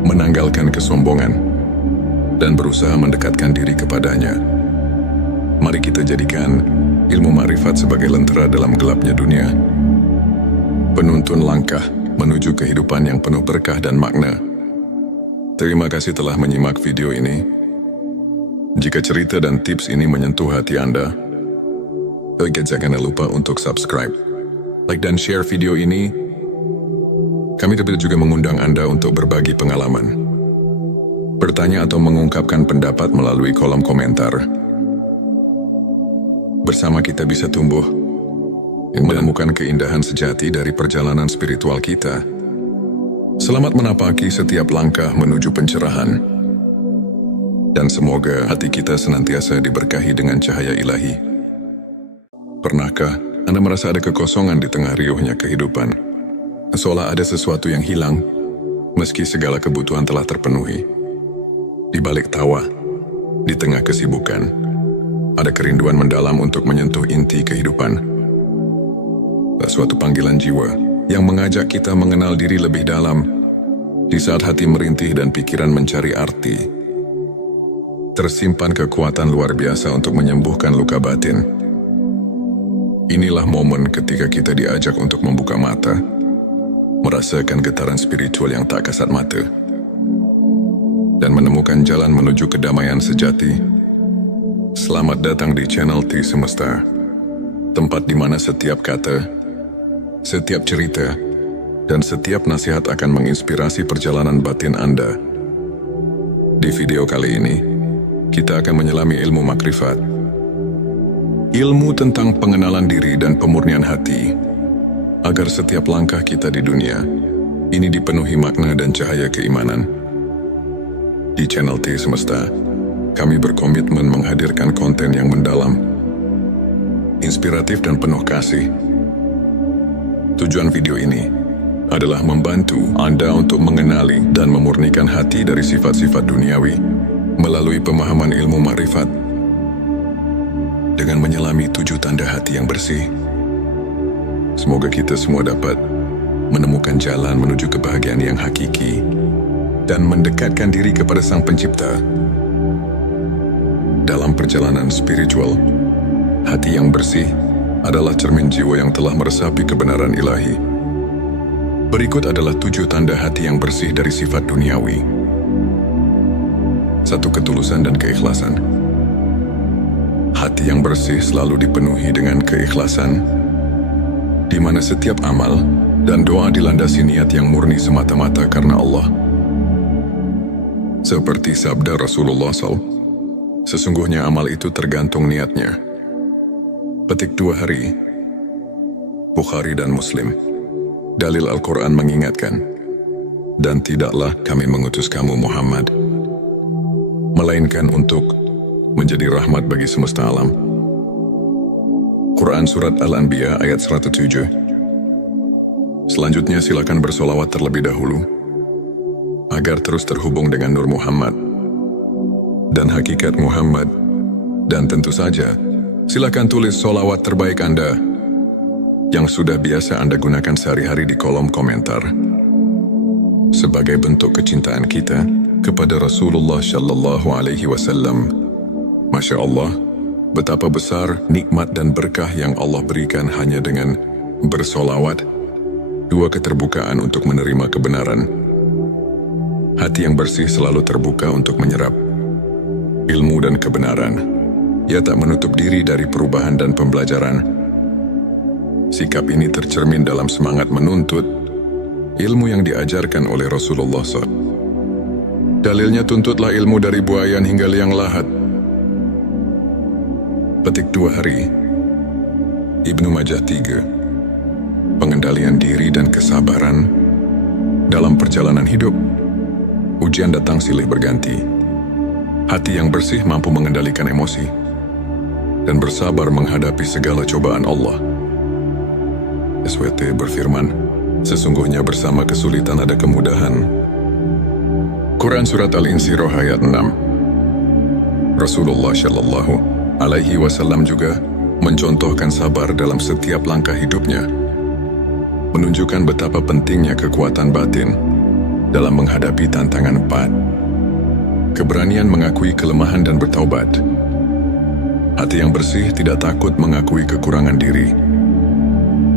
menanggalkan kesombongan, dan berusaha mendekatkan diri kepadanya. Mari kita jadikan ilmu makrifat sebagai lentera dalam gelapnya dunia, penuntun langkah menuju kehidupan yang penuh berkah dan makna. Terima kasih telah menyimak video ini. Jika cerita dan tips ini menyentuh hati Anda, jangan lupa untuk subscribe, like dan share video ini. Kami juga mengundang Anda untuk berbagi pengalaman, bertanya atau mengungkapkan pendapat melalui kolom komentar. Bersama kita bisa tumbuh yang menemukan keindahan sejati dari perjalanan spiritual kita. Selamat menapaki setiap langkah menuju pencerahan. Dan semoga hati kita senantiasa diberkahi dengan cahaya ilahi. Pernahkah Anda merasa ada kekosongan di tengah riuhnya kehidupan? Seolah ada sesuatu yang hilang, Meski segala kebutuhan telah terpenuhi, di balik tawa, di tengah kesibukan, ada kerinduan mendalam untuk menyentuh inti kehidupan. Suatu panggilan jiwa yang mengajak kita mengenal diri lebih dalam di saat hati merintih dan pikiran mencari arti. Tersimpan kekuatan luar biasa untuk menyembuhkan luka batin. Inilah momen ketika kita diajak untuk membuka mata, merasakan getaran spiritual yang tak kasat mata, dan menemukan jalan menuju kedamaian sejati. Selamat datang di channel T Semesta, tempat di mana setiap kata, setiap cerita, dan setiap nasihat akan menginspirasi perjalanan batin Anda. Di video kali ini, kita akan menyelami ilmu makrifat, ilmu tentang pengenalan diri dan pemurnian hati, agar setiap langkah kita di dunia ini dipenuhi makna dan cahaya keimanan. Di channel T Semesta, kami berkomitmen menghadirkan konten yang mendalam, inspiratif dan penuh kasih. Tujuan video ini adalah membantu Anda untuk mengenali dan memurnikan hati dari sifat-sifat duniawi melalui pemahaman ilmu makrifat dengan menyelami 7 tanda hati yang bersih. Semoga kita semua dapat menemukan jalan menuju kebahagiaan yang hakiki dan mendekatkan diri kepada Sang Pencipta. Dalam perjalanan spiritual, hati yang bersih adalah cermin jiwa yang telah meresapi kebenaran ilahi. Berikut adalah 7 tanda hati yang bersih dari sifat duniawi. 1. Ketulusan dan keikhlasan. Hati yang bersih selalu dipenuhi dengan keikhlasan, di mana setiap amal dan doa dilandasi niat yang murni semata-mata karena Allah. Seperti sabda Rasulullah SAW, sesungguhnya amal itu tergantung niatnya. Petik 2 hari, Bukhari dan Muslim. Dalil Al-Quran mengingatkan, dan tidaklah kami mengutus kamu Muhammad, melainkan untuk menjadi rahmat bagi semesta alam. Quran Surat Al-Anbiya ayat 107. Selanjutnya silakan bersolawat terlebih dahulu, agar terus terhubung dengan Nur Muhammad dan hakikat Muhammad. Dan tentu saja, silakan tulis solawat terbaik Anda yang sudah biasa Anda gunakan sehari-hari di kolom komentar, sebagai bentuk kecintaan kita kepada Rasulullah Shallallahu Alaihi Wasallam. Masya Allah, betapa besar nikmat dan berkah yang Allah berikan hanya dengan bersolawat. 2. Keterbukaan untuk menerima kebenaran. Hati yang bersih selalu terbuka untuk menyerap ilmu dan kebenaran. Ia tak menutup diri dari perubahan dan pembelajaran. Sikap ini tercermin dalam semangat menuntut ilmu yang diajarkan oleh Rasulullah SAW. Dalilnya, tuntutlah ilmu dari buayan hingga liang lahat. Petik 2 hari, Ibnu Majah 3. Pengendalian diri dan kesabaran dalam perjalanan hidup. Ujian datang silih berganti. Hati yang bersih mampu mengendalikan emosi dan bersabar menghadapi segala cobaan Allah. SWT berfirman, sesungguhnya bersama kesulitan ada kemudahan. Quran Surat Al-Insyirah ayat 6. Rasulullah Shallallahu Alaihi Wasallam juga mencontohkan sabar dalam setiap langkah hidupnya, menunjukkan betapa pentingnya kekuatan batin dalam menghadapi tantangan 4. Keberanian mengakui kelemahan dan bertaubat. Hati yang bersih tidak takut mengakui kekurangan diri,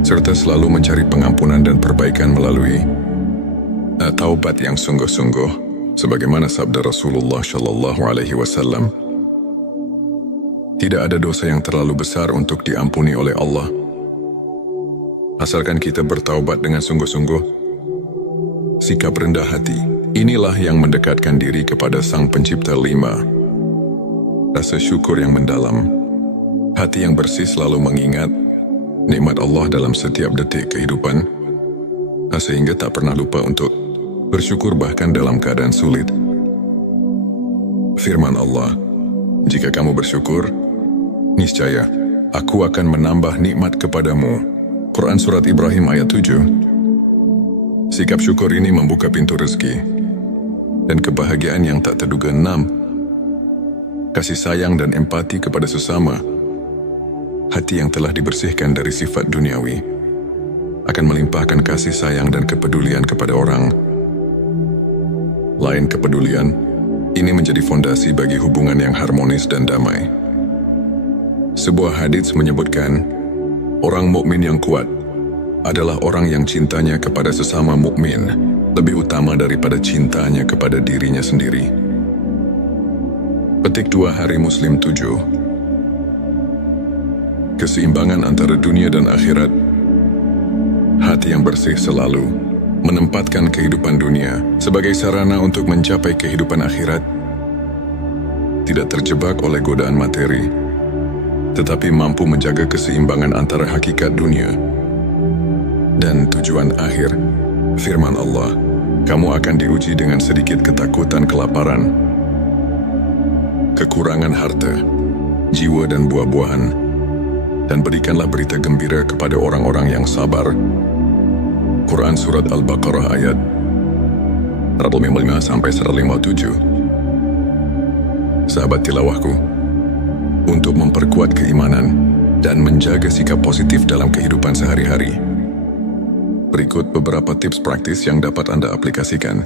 serta selalu mencari pengampunan dan perbaikan melalui taubat yang sungguh-sungguh, sebagaimana sabda Rasulullah Shallallahu Alaihi Wasallam. Tidak ada dosa yang terlalu besar untuk diampuni oleh Allah, asalkan kita bertaubat dengan sungguh-sungguh. Sikap rendah hati, inilah yang mendekatkan diri kepada Sang Pencipta. 5. Rasa syukur yang mendalam. Hati yang bersih selalu mengingat nikmat Allah dalam setiap detik kehidupan, sehingga tak pernah lupa untuk bersyukur bahkan dalam keadaan sulit. Firman Allah, jika kamu bersyukur, niscaya aku akan menambah nikmat kepadamu. Quran Surat Ibrahim ayat 7. Sikap syukur ini membuka pintu rezeki dan kebahagiaan yang tak terduga. 6. Kasih sayang dan empati kepada sesama. Hati yang telah dibersihkan dari sifat duniawi akan melimpahkan kasih sayang dan kepedulian kepada orang lain. Kepedulian ini menjadi fondasi bagi hubungan yang harmonis dan damai. Sebuah hadits menyebutkan, orang mukmin yang kuat adalah orang yang cintanya kepada sesama mukmin lebih utama daripada cintanya kepada dirinya sendiri. Petik 2 Hari Muslim 7. Keseimbangan antara dunia dan akhirat. Hati yang bersih selalu menempatkan kehidupan dunia sebagai sarana untuk mencapai kehidupan akhirat. Tidak terjebak oleh godaan materi, tetapi mampu menjaga keseimbangan antara hakikat dunia dan tujuan akhir. Firman Allah, kamu akan diuji dengan sedikit ketakutan, kelaparan, kekurangan harta, jiwa dan buah-buahan, dan berikanlah berita gembira kepada orang-orang yang sabar. Quran Surat Al-Baqarah ayat 155-157. Sahabat tilawahku, untuk memperkuat keimanan dan menjaga sikap positif dalam kehidupan sehari-hari, berikut beberapa tips praktis yang dapat Anda aplikasikan.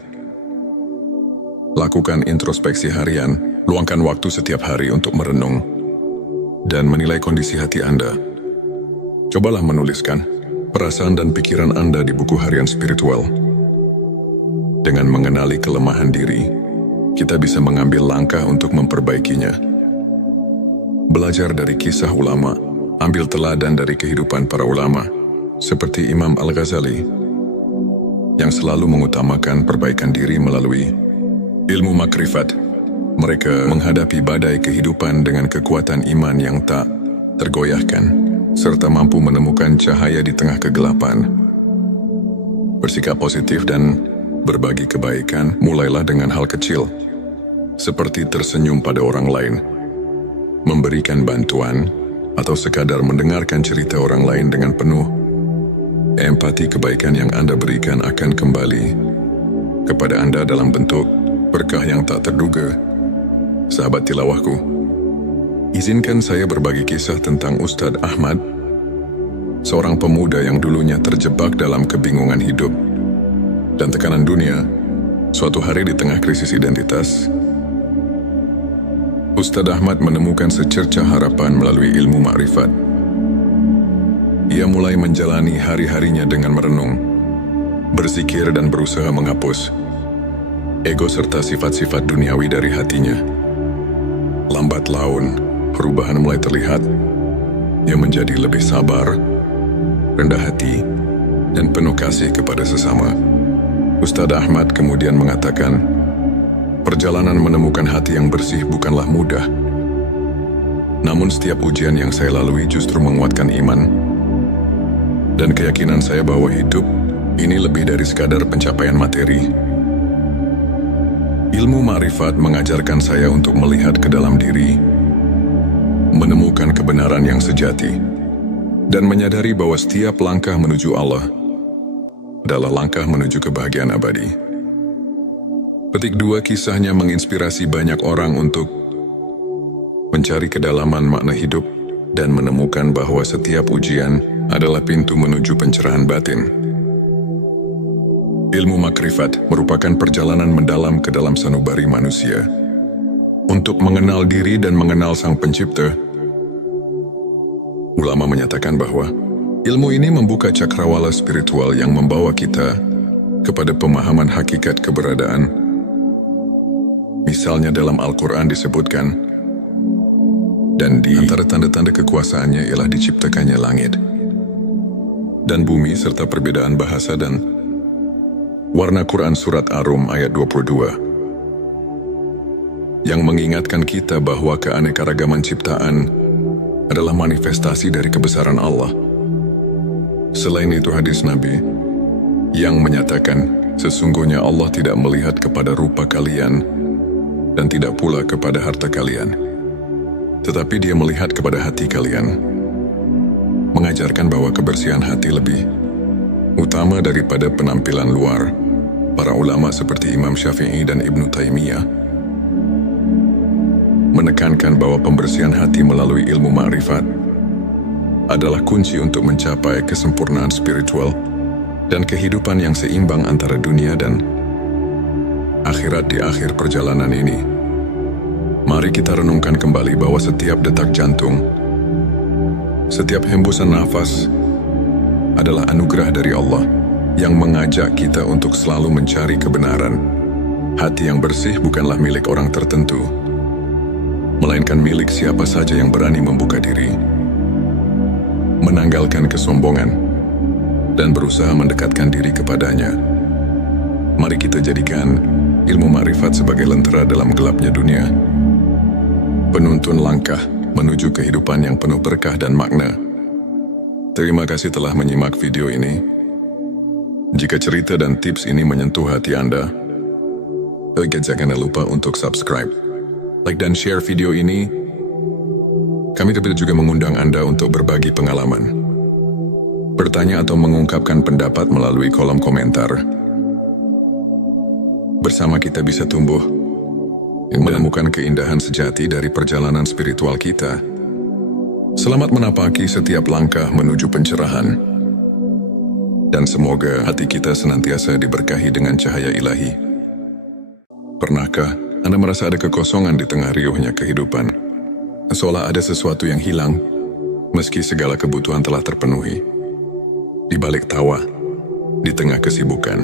Lakukan introspeksi harian. Luangkan waktu setiap hari untuk merenung dan menilai kondisi hati Anda. Cobalah menuliskan perasaan dan pikiran Anda di buku harian spiritual. Dengan mengenali kelemahan diri, kita bisa mengambil langkah untuk memperbaikinya. Belajar dari kisah ulama. Ambil teladan dari kehidupan para ulama, seperti Imam Al-Ghazali, yang selalu mengutamakan perbaikan diri melalui ilmu makrifat. Mereka menghadapi badai kehidupan dengan kekuatan iman yang tak tergoyahkan, serta mampu menemukan cahaya di tengah kegelapan. Bersikap positif dan berbagi kebaikan mulailah dengan hal kecil, seperti tersenyum pada orang lain, memberikan bantuan, atau sekadar mendengarkan cerita orang lain dengan penuh empati. Kebaikan yang Anda berikan akan kembali kepada Anda dalam bentuk berkah yang tak terduga. Sahabat tilawahku, izinkan saya berbagi kisah tentang Ustadz Ahmad, seorang pemuda yang dulunya terjebak dalam kebingungan hidup dan tekanan dunia. Suatu hari di tengah krisis identitas, Ustadz Ahmad menemukan secercah harapan melalui ilmu makrifat. Ia mulai menjalani hari-harinya dengan merenung, berzikir dan berusaha menghapus ego serta sifat-sifat duniawi dari hatinya. Lambat laun, perubahan mulai terlihat. Ia menjadi lebih sabar, rendah hati, dan penuh kasih kepada sesama. Ustadz Ahmad kemudian mengatakan, perjalanan menemukan hati yang bersih bukanlah mudah. Namun setiap ujian yang saya lalui justru menguatkan iman dan keyakinan saya bahwa hidup ini lebih dari sekadar pencapaian materi. Ilmu makrifat mengajarkan saya untuk melihat ke dalam diri, menemukan kebenaran yang sejati, dan menyadari bahwa setiap langkah menuju Allah adalah langkah menuju kebahagiaan abadi. Petik 2. Kisahnya menginspirasi banyak orang untuk mencari kedalaman makna hidup dan menemukan bahwa setiap ujian adalah pintu menuju pencerahan batin. Ilmu makrifat merupakan perjalanan mendalam ke dalam sanubari manusia untuk mengenal diri dan mengenal Sang Pencipta. Ulama menyatakan bahwa ilmu ini membuka cakrawala spiritual yang membawa kita kepada pemahaman hakikat keberadaan. Misalnya dalam Al-Quran disebutkan, dan di antara tanda-tanda kekuasaannya ialah diciptakannya langit dan bumi serta perbedaan bahasa dan warna. Quran Surat Ar-Rum ayat 22, yang mengingatkan kita bahwa keanekaragaman ciptaan adalah manifestasi dari kebesaran Allah. Selain itu hadis Nabi yang menyatakan, sesungguhnya Allah tidak melihat kepada rupa kalian dan tidak pula kepada harta kalian, tetapi Dia melihat kepada hati kalian, mengajarkan bahwa kebersihan hati lebih Utama daripada penampilan luar, para ulama seperti Imam Syafi'i dan Ibnu Taimiyah menekankan bahwa pembersihan hati melalui ilmu ma'rifat adalah kunci untuk mencapai kesempurnaan spiritual dan kehidupan yang seimbang antara dunia dan akhirat di akhir perjalanan ini. Mari kita renungkan kembali bahwa setiap detak jantung, setiap hembusan nafas adalah anugerah dari Allah yang mengajak kita untuk selalu mencari kebenaran. Hati yang bersih bukanlah milik orang tertentu, melainkan milik siapa saja yang berani membuka diri, menanggalkan kesombongan, dan berusaha mendekatkan diri kepadanya. Mari kita jadikan ilmu ma'rifat sebagai lentera dalam gelapnya dunia, penuntun langkah menuju kehidupan yang penuh berkah dan makna. Terima kasih telah menyimak video ini. Jika cerita dan tips ini menyentuh hati Anda, jangan lupa untuk subscribe, like dan share video ini. Kami juga mengundang Anda untuk berbagi pengalaman, bertanya atau mengungkapkan pendapat melalui kolom komentar. Bersama kita bisa tumbuh, menemukan keindahan sejati dari perjalanan spiritual kita. Selamat menapaki setiap langkah menuju pencerahan. Dan semoga hati kita senantiasa diberkahi dengan cahaya ilahi. Pernahkah Anda merasa ada kekosongan di tengah riuhnya kehidupan? Seolah ada sesuatu yang hilang, meski segala kebutuhan telah terpenuhi. Di balik tawa, di tengah kesibukan,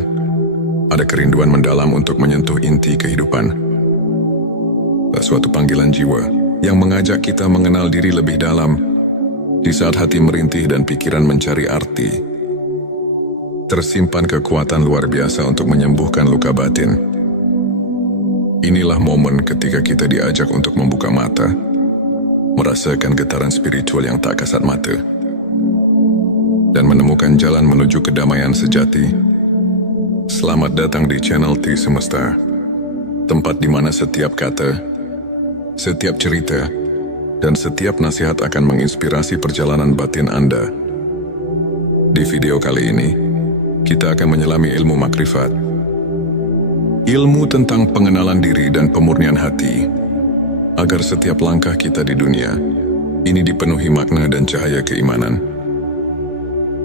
ada kerinduan mendalam untuk menyentuh inti kehidupan. Suatu panggilan jiwa yang mengajak kita mengenal diri lebih dalam. Di saat hati merintih dan pikiran mencari arti, tersimpan kekuatan luar biasa untuk menyembuhkan luka batin. Inilah momen ketika kita diajak untuk membuka mata, merasakan getaran spiritual yang tak kasat mata, dan menemukan jalan menuju kedamaian sejati. Selamat datang di channel T Semesta, tempat di mana setiap kata, setiap cerita, dan setiap nasihat akan menginspirasi perjalanan batin Anda. Di video kali ini, kita akan menyelami ilmu makrifat, ilmu tentang pengenalan diri dan pemurnian hati, agar setiap langkah kita di dunia ini dipenuhi makna dan cahaya keimanan.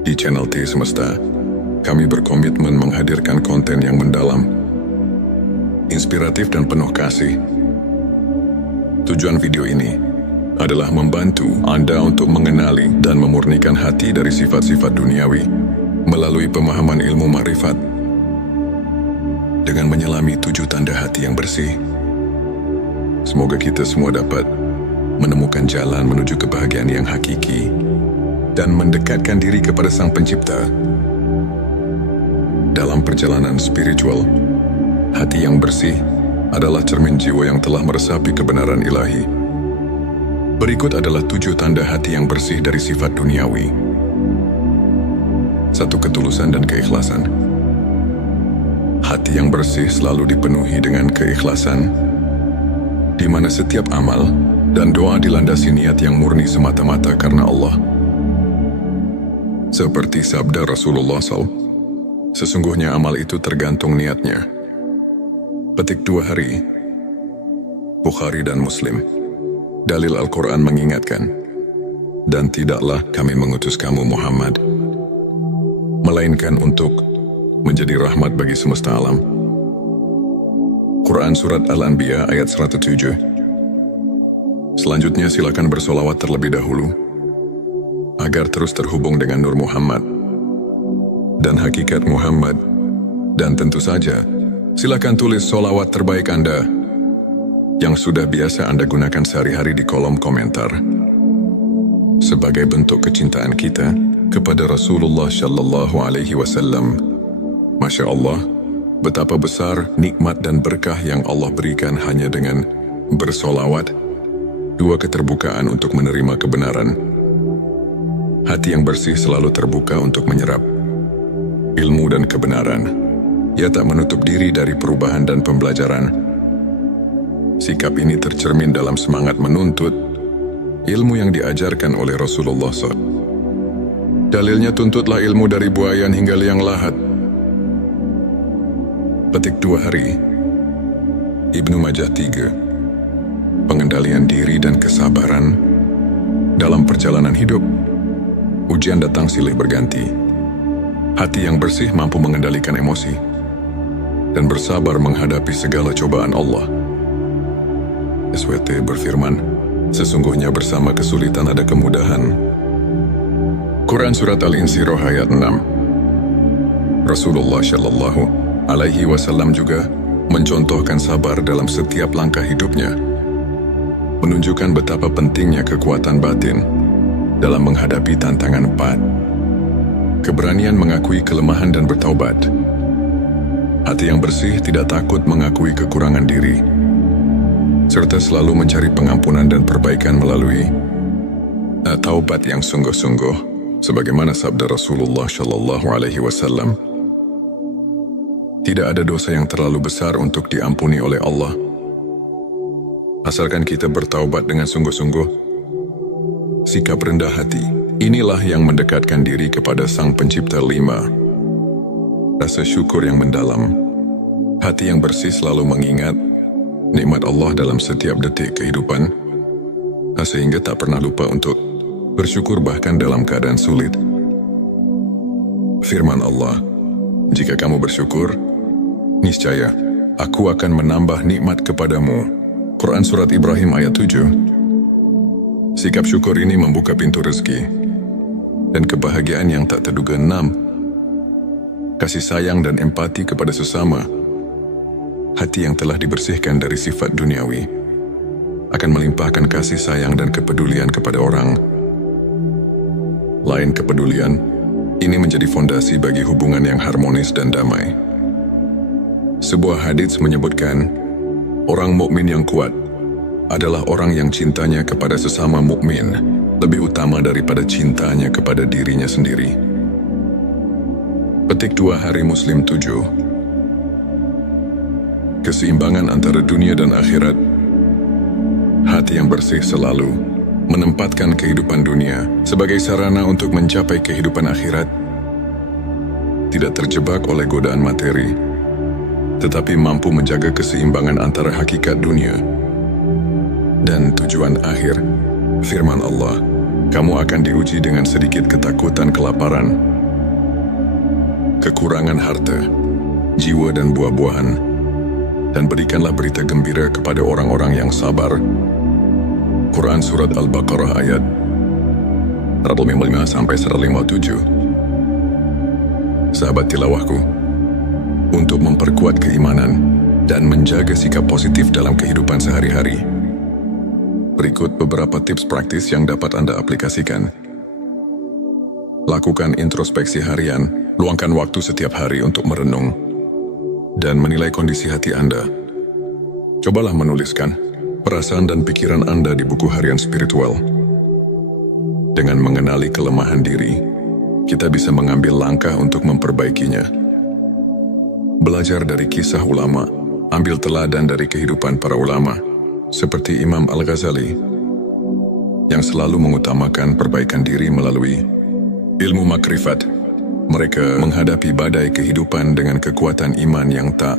Di channel T Semesta, kami berkomitmen menghadirkan konten yang mendalam, inspiratif dan penuh kasih. Tujuan video ini adalah membantu Anda untuk mengenali dan memurnikan hati dari sifat-sifat duniawi melalui pemahaman ilmu ma'rifat. Dengan menyelami 7 tanda hati yang bersih, semoga kita semua dapat menemukan jalan menuju kebahagiaan yang hakiki dan mendekatkan diri kepada Sang Pencipta. Dalam perjalanan spiritual, hati yang bersih adalah cermin jiwa yang telah meresapi kebenaran ilahi. Berikut adalah 7 tanda hati yang bersih dari sifat duniawi. 1. Ketulusan dan keikhlasan. Hati yang bersih selalu dipenuhi dengan keikhlasan, di mana setiap amal dan doa dilandasi niat yang murni semata-mata karena Allah. Seperti sabda Rasulullah SAW, sesungguhnya amal itu tergantung niatnya. Petik 2 hari, Bukhari dan Muslim. Dalil Al-Quran mengingatkan, dan tidaklah kami mengutus kamu Muhammad, melainkan untuk menjadi rahmat bagi semesta alam. Quran Surat Al-Anbiya ayat 107. Selanjutnya silakan bersolawat terlebih dahulu, agar terus terhubung dengan Nur Muhammad dan hakikat Muhammad. Dan tentu saja, silakan tulis solawat terbaik Anda yang sudah biasa Anda gunakan sehari-hari di kolom komentar, sebagai bentuk kecintaan kita kepada Rasulullah Shallallahu Alaihi Wasallam. Masya Allah, betapa besar nikmat dan berkah yang Allah berikan hanya dengan bersolawat. 2. Keterbukaan untuk menerima kebenaran. Hati yang bersih selalu terbuka untuk menyerap ilmu dan kebenaran. Ia tak menutup diri dari perubahan dan pembelajaran. Sikap ini tercermin dalam semangat menuntut ilmu yang diajarkan oleh Rasulullah SAW. Dalilnya tuntutlah ilmu dari buayan hingga liang lahat. Petik 2 hari. Ibnu Majah 3. Pengendalian diri dan kesabaran dalam perjalanan hidup. Ujian datang silih berganti. Hati yang bersih mampu mengendalikan emosi dan bersabar menghadapi segala cobaan Allah. SWT berfirman, sesungguhnya bersama kesulitan ada kemudahan. Quran Surat Al-Insyirah ayat 6. Rasulullah Shallallahu Alaihi Wasallam juga mencontohkan sabar dalam setiap langkah hidupnya, menunjukkan betapa pentingnya kekuatan batin dalam menghadapi tantangan empat. Keberanian mengakui kelemahan dan bertaubat. Hati yang bersih tidak takut mengakui kekurangan diri, serta selalu mencari pengampunan dan perbaikan melalui taubat yang sungguh-sungguh. Sebagaimana sabda Rasulullah Shallallahu Alaihi Wasallam, tidak ada dosa yang terlalu besar untuk diampuni oleh Allah, asalkan kita bertaubat dengan sungguh-sungguh. Sikap rendah hati, inilah yang mendekatkan diri kepada Sang Pencipta. 5. Rasa syukur yang mendalam. Hati yang bersih selalu mengingat nikmat Allah dalam setiap detik kehidupan, sehingga tak pernah lupa untuk bersyukur bahkan dalam keadaan sulit. Firman Allah, jika kamu bersyukur, niscaya aku akan menambah nikmat kepadamu. Quran Surat Ibrahim ayat 7. Sikap syukur ini membuka pintu rezeki dan kebahagiaan yang tak terduga. 6. Kasih sayang dan empati kepada sesama. Hati yang telah dibersihkan dari sifat duniawi akan melimpahkan kasih sayang dan kepedulian kepada orang lain. Kepedulian ini menjadi fondasi bagi hubungan yang harmonis dan damai. Sebuah hadits menyebutkan, orang mukmin yang kuat adalah orang yang cintanya kepada sesama mukmin lebih utama daripada cintanya kepada dirinya sendiri. Petik 2 hari Muslim 7. Keseimbangan antara dunia dan akhirat. Hati yang bersih selalu menempatkan kehidupan dunia sebagai sarana untuk mencapai kehidupan akhirat. Tidak terjebak oleh godaan materi, tetapi mampu menjaga keseimbangan antara hakikat dunia dan tujuan akhir. Firman Allah, kamu akan diuji dengan sedikit ketakutan, kelaparan, kekurangan harta, jiwa dan buah-buahan, dan berikanlah berita gembira kepada orang-orang yang sabar. Quran Surat Al-Baqarah ayat 155-157. Sahabat tilawahku, untuk memperkuat keimanan dan menjaga sikap positif dalam kehidupan sehari-hari, berikut beberapa tips praktis yang dapat Anda aplikasikan. Lakukan introspeksi harian, luangkan waktu setiap hari untuk merenung dan menilai kondisi hati Anda. Cobalah menuliskan perasaan dan pikiran Anda di buku harian spiritual. Dengan mengenali kelemahan diri, kita bisa mengambil langkah untuk memperbaikinya. Belajar dari kisah ulama, ambil teladan dari kehidupan para ulama, seperti Imam Al-Ghazali, yang selalu mengutamakan perbaikan diri melalui ilmu makrifat. Mereka menghadapi badai kehidupan dengan kekuatan iman yang tak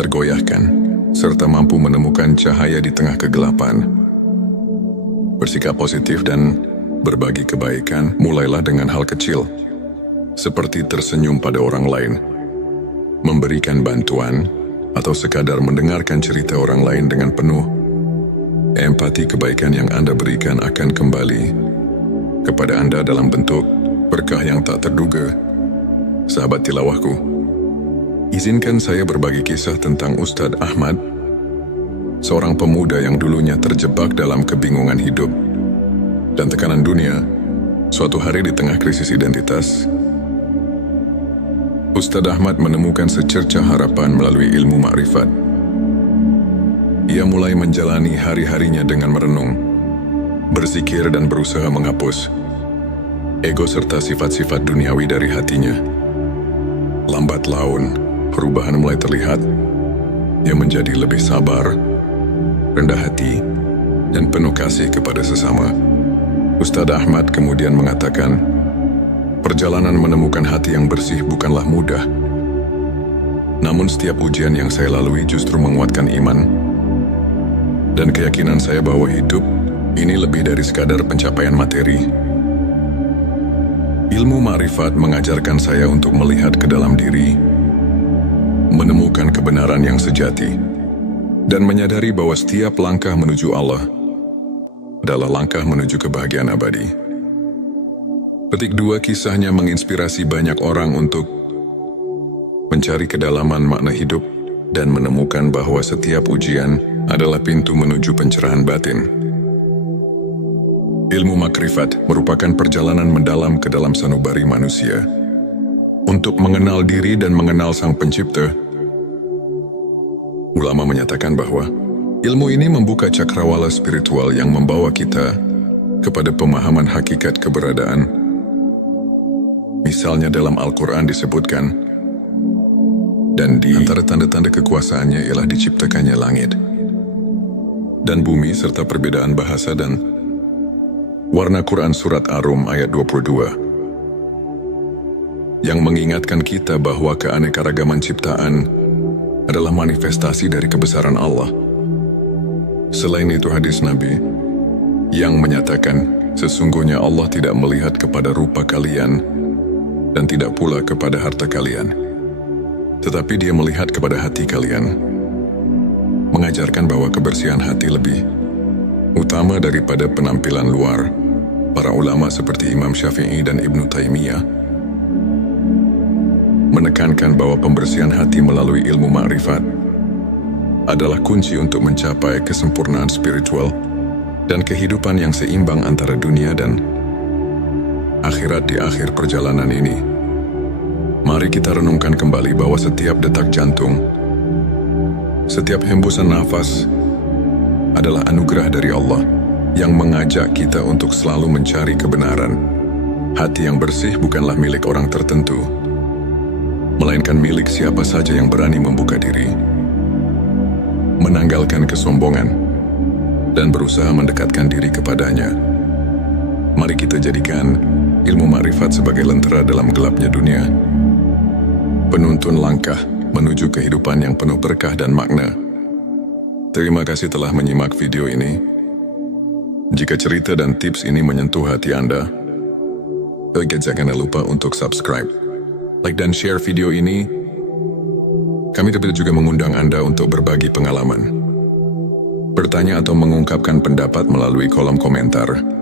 tergoyahkan, serta mampu menemukan cahaya di tengah kegelapan. Bersikap positif dan berbagi kebaikan mulailah dengan hal kecil, seperti tersenyum pada orang lain, memberikan bantuan, atau sekadar mendengarkan cerita orang lain dengan penuh empati. Kebaikan yang Anda berikan akan kembali kepada Anda dalam bentuk berkah yang tak terduga. Sahabat tilawahku, izinkan saya berbagi kisah tentang Ustadz Ahmad, seorang pemuda yang dulunya terjebak dalam kebingungan hidup dan tekanan dunia. Suatu hari di tengah krisis identitas, Ustadz Ahmad menemukan secercah harapan melalui ilmu makrifat. Ia mulai menjalani hari-harinya dengan merenung, berzikir dan berusaha menghapus ego serta sifat-sifat duniawi dari hatinya. Lambat laun, perubahan mulai terlihat. Ia menjadi lebih sabar, rendah hati, dan penuh kasih kepada sesama. Ustadz Ahmad kemudian mengatakan, Perjalanan menemukan hati yang bersih bukanlah mudah. Namun setiap ujian yang saya lalui justru menguatkan iman dan keyakinan saya bahwa hidup ini lebih dari sekadar pencapaian materi. Ilmu ma'rifat mengajarkan saya untuk melihat ke dalam diri, menemukan kebenaran yang sejati, dan menyadari bahwa setiap langkah menuju Allah adalah langkah menuju kebahagiaan abadi. Petik 2 kisahnya menginspirasi banyak orang untuk mencari kedalaman makna hidup dan menemukan bahwa setiap ujian adalah pintu menuju pencerahan batin. Ilmu makrifat merupakan perjalanan mendalam ke dalam sanubari manusia untuk mengenal diri dan mengenal Sang Pencipta. Ulama menyatakan bahwa ilmu ini membuka cakrawala spiritual yang membawa kita kepada pemahaman hakikat keberadaan. Misalnya dalam Al-Quran disebutkan, dan di antara tanda-tanda kekuasaannya ialah diciptakannya langit dan bumi serta perbedaan bahasa dan warna. Quran Surat Ar-Rum ayat 22 yang mengingatkan kita bahwa keanekaragaman ciptaan adalah manifestasi dari kebesaran Allah. Selain itu hadis Nabi yang menyatakan sesungguhnya Allah tidak melihat kepada rupa kalian dan tidak pula kepada harta kalian, tetapi Dia melihat kepada hati kalian, mengajarkan bahwa kebersihan hati lebih utama daripada penampilan luar. Para ulama seperti Imam Syafi'i dan Ibnu Taimiyah menekankan bahwa pembersihan hati melalui ilmu ma'rifat adalah kunci untuk mencapai kesempurnaan spiritual dan kehidupan yang seimbang antara dunia dan akhirat. Di akhir perjalanan ini, mari kita renungkan kembali bahwa setiap detak jantung, setiap hembusan nafas adalah anugerah dari Allah yang mengajak kita untuk selalu mencari kebenaran. Hati yang bersih bukanlah milik orang tertentu, melainkan milik siapa saja yang berani membuka diri, menanggalkan kesombongan, dan berusaha mendekatkan diri kepadanya. Mari kita jadikan ilmu ma'rifat sebagai lentera dalam gelapnya dunia, penuntun langkah menuju kehidupan yang penuh berkah dan makna. Terima kasih telah menyimak video ini. Jika cerita dan tips ini menyentuh hati Anda, jangan lupa untuk subscribe, like dan share video ini. Kami juga mengundang Anda untuk berbagi pengalaman, bertanya atau mengungkapkan pendapat melalui kolom komentar.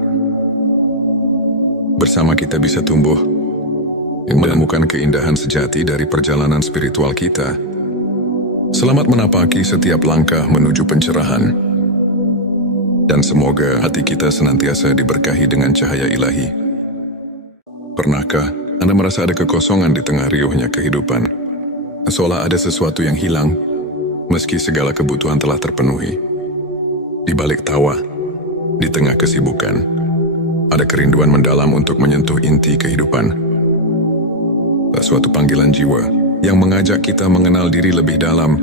Bersama kita bisa tumbuh dan menemukan keindahan sejati dari perjalanan spiritual kita. Selamat menapaki setiap langkah menuju pencerahan, dan semoga hati kita senantiasa diberkahi dengan cahaya ilahi. Pernahkah Anda merasa ada kekosongan di tengah riuhnya kehidupan? Seolah ada sesuatu yang hilang, meski segala kebutuhan telah terpenuhi. Di balik tawa, di tengah kesibukan, ada kerinduan mendalam untuk menyentuh inti kehidupan. Suatu panggilan jiwa yang mengajak kita mengenal diri lebih dalam.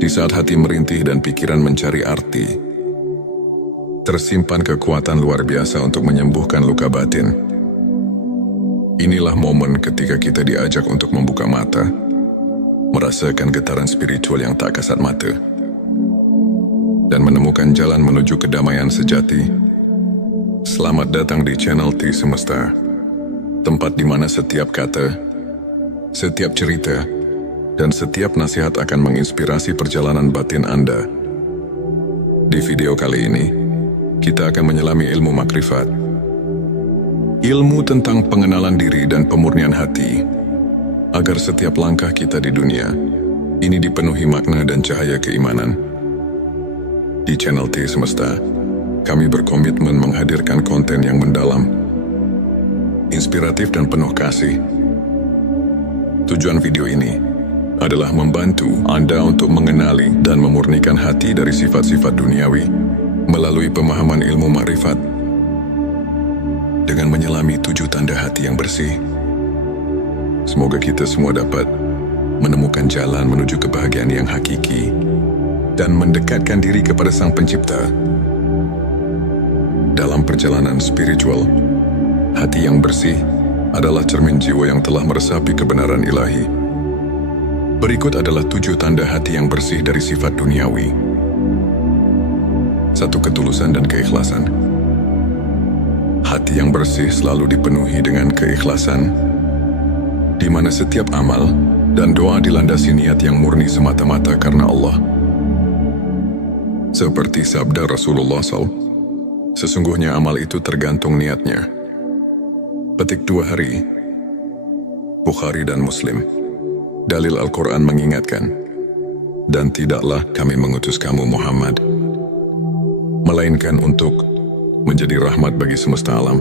Di saat hati merintih dan pikiran mencari arti, tersimpan kekuatan luar biasa untuk menyembuhkan luka batin. Inilah momen ketika kita diajak untuk membuka mata, merasakan getaran spiritual yang tak kasat mata, dan menemukan jalan menuju kedamaian sejati. Selamat datang di channel T Semesta, tempat di mana setiap kata, setiap cerita, dan setiap nasihat akan menginspirasi perjalanan batin Anda. Di video kali ini, kita akan menyelami ilmu makrifat, ilmu tentang pengenalan diri dan pemurnian hati, agar setiap langkah kita di dunia ini dipenuhi makna dan cahaya keimanan. Di channel T Semesta, kami berkomitmen menghadirkan konten yang mendalam, inspiratif dan penuh kasih. Tujuan video ini adalah membantu Anda untuk mengenali dan memurnikan hati dari sifat-sifat duniawi melalui pemahaman ilmu ma'rifat. Dengan menyelami 7 tanda hati yang bersih, semoga kita semua dapat menemukan jalan menuju kebahagiaan yang hakiki dan mendekatkan diri kepada Sang Pencipta. Dalam perjalanan spiritual, hati yang bersih adalah cermin jiwa yang telah meresapi kebenaran ilahi. Berikut adalah 7 tanda hati yang bersih dari sifat duniawi. 1. Ketulusan dan keikhlasan. Hati yang bersih selalu dipenuhi dengan keikhlasan, di mana setiap amal dan doa dilandasi niat yang murni semata-mata karena Allah. Seperti sabda Rasulullah SAW, sesungguhnya amal itu tergantung niatnya. Petik 2 hari. Bukhari dan Muslim. Dalil Al-Quran mengingatkan, dan tidaklah kami mengutus kamu Muhammad, melainkan untuk menjadi rahmat bagi semesta alam.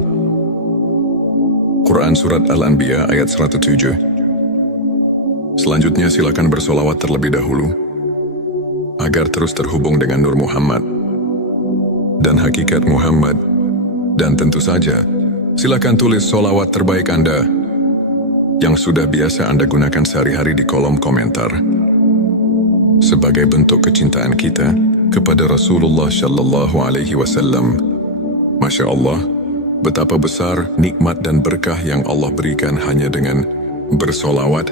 Quran Surat Al-Anbiya ayat 107. Selanjutnya silakan bersolawat terlebih dahulu, agar terus terhubung dengan Nur Muhammad dan hakikat Muhammad. Dan tentu saja, silakan tulis solawat terbaik Anda yang sudah biasa Anda gunakan sehari-hari di kolom komentar, sebagai bentuk kecintaan kita kepada Rasulullah Shallallahu Alaihi Wasallam. Masya Allah, betapa besar nikmat dan berkah yang Allah berikan hanya dengan bersolawat.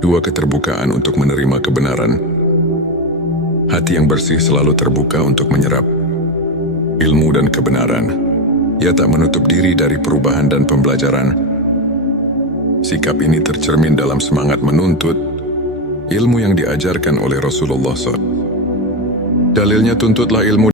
2. Keterbukaan untuk menerima kebenaran. Hati yang bersih selalu terbuka untuk menyerap ilmu dan kebenaran. Ia tak menutup diri dari perubahan dan pembelajaran. Sikap ini tercermin dalam semangat menuntut ilmu yang diajarkan oleh Rasulullah SAW. Dalilnya, tuntutlah ilmu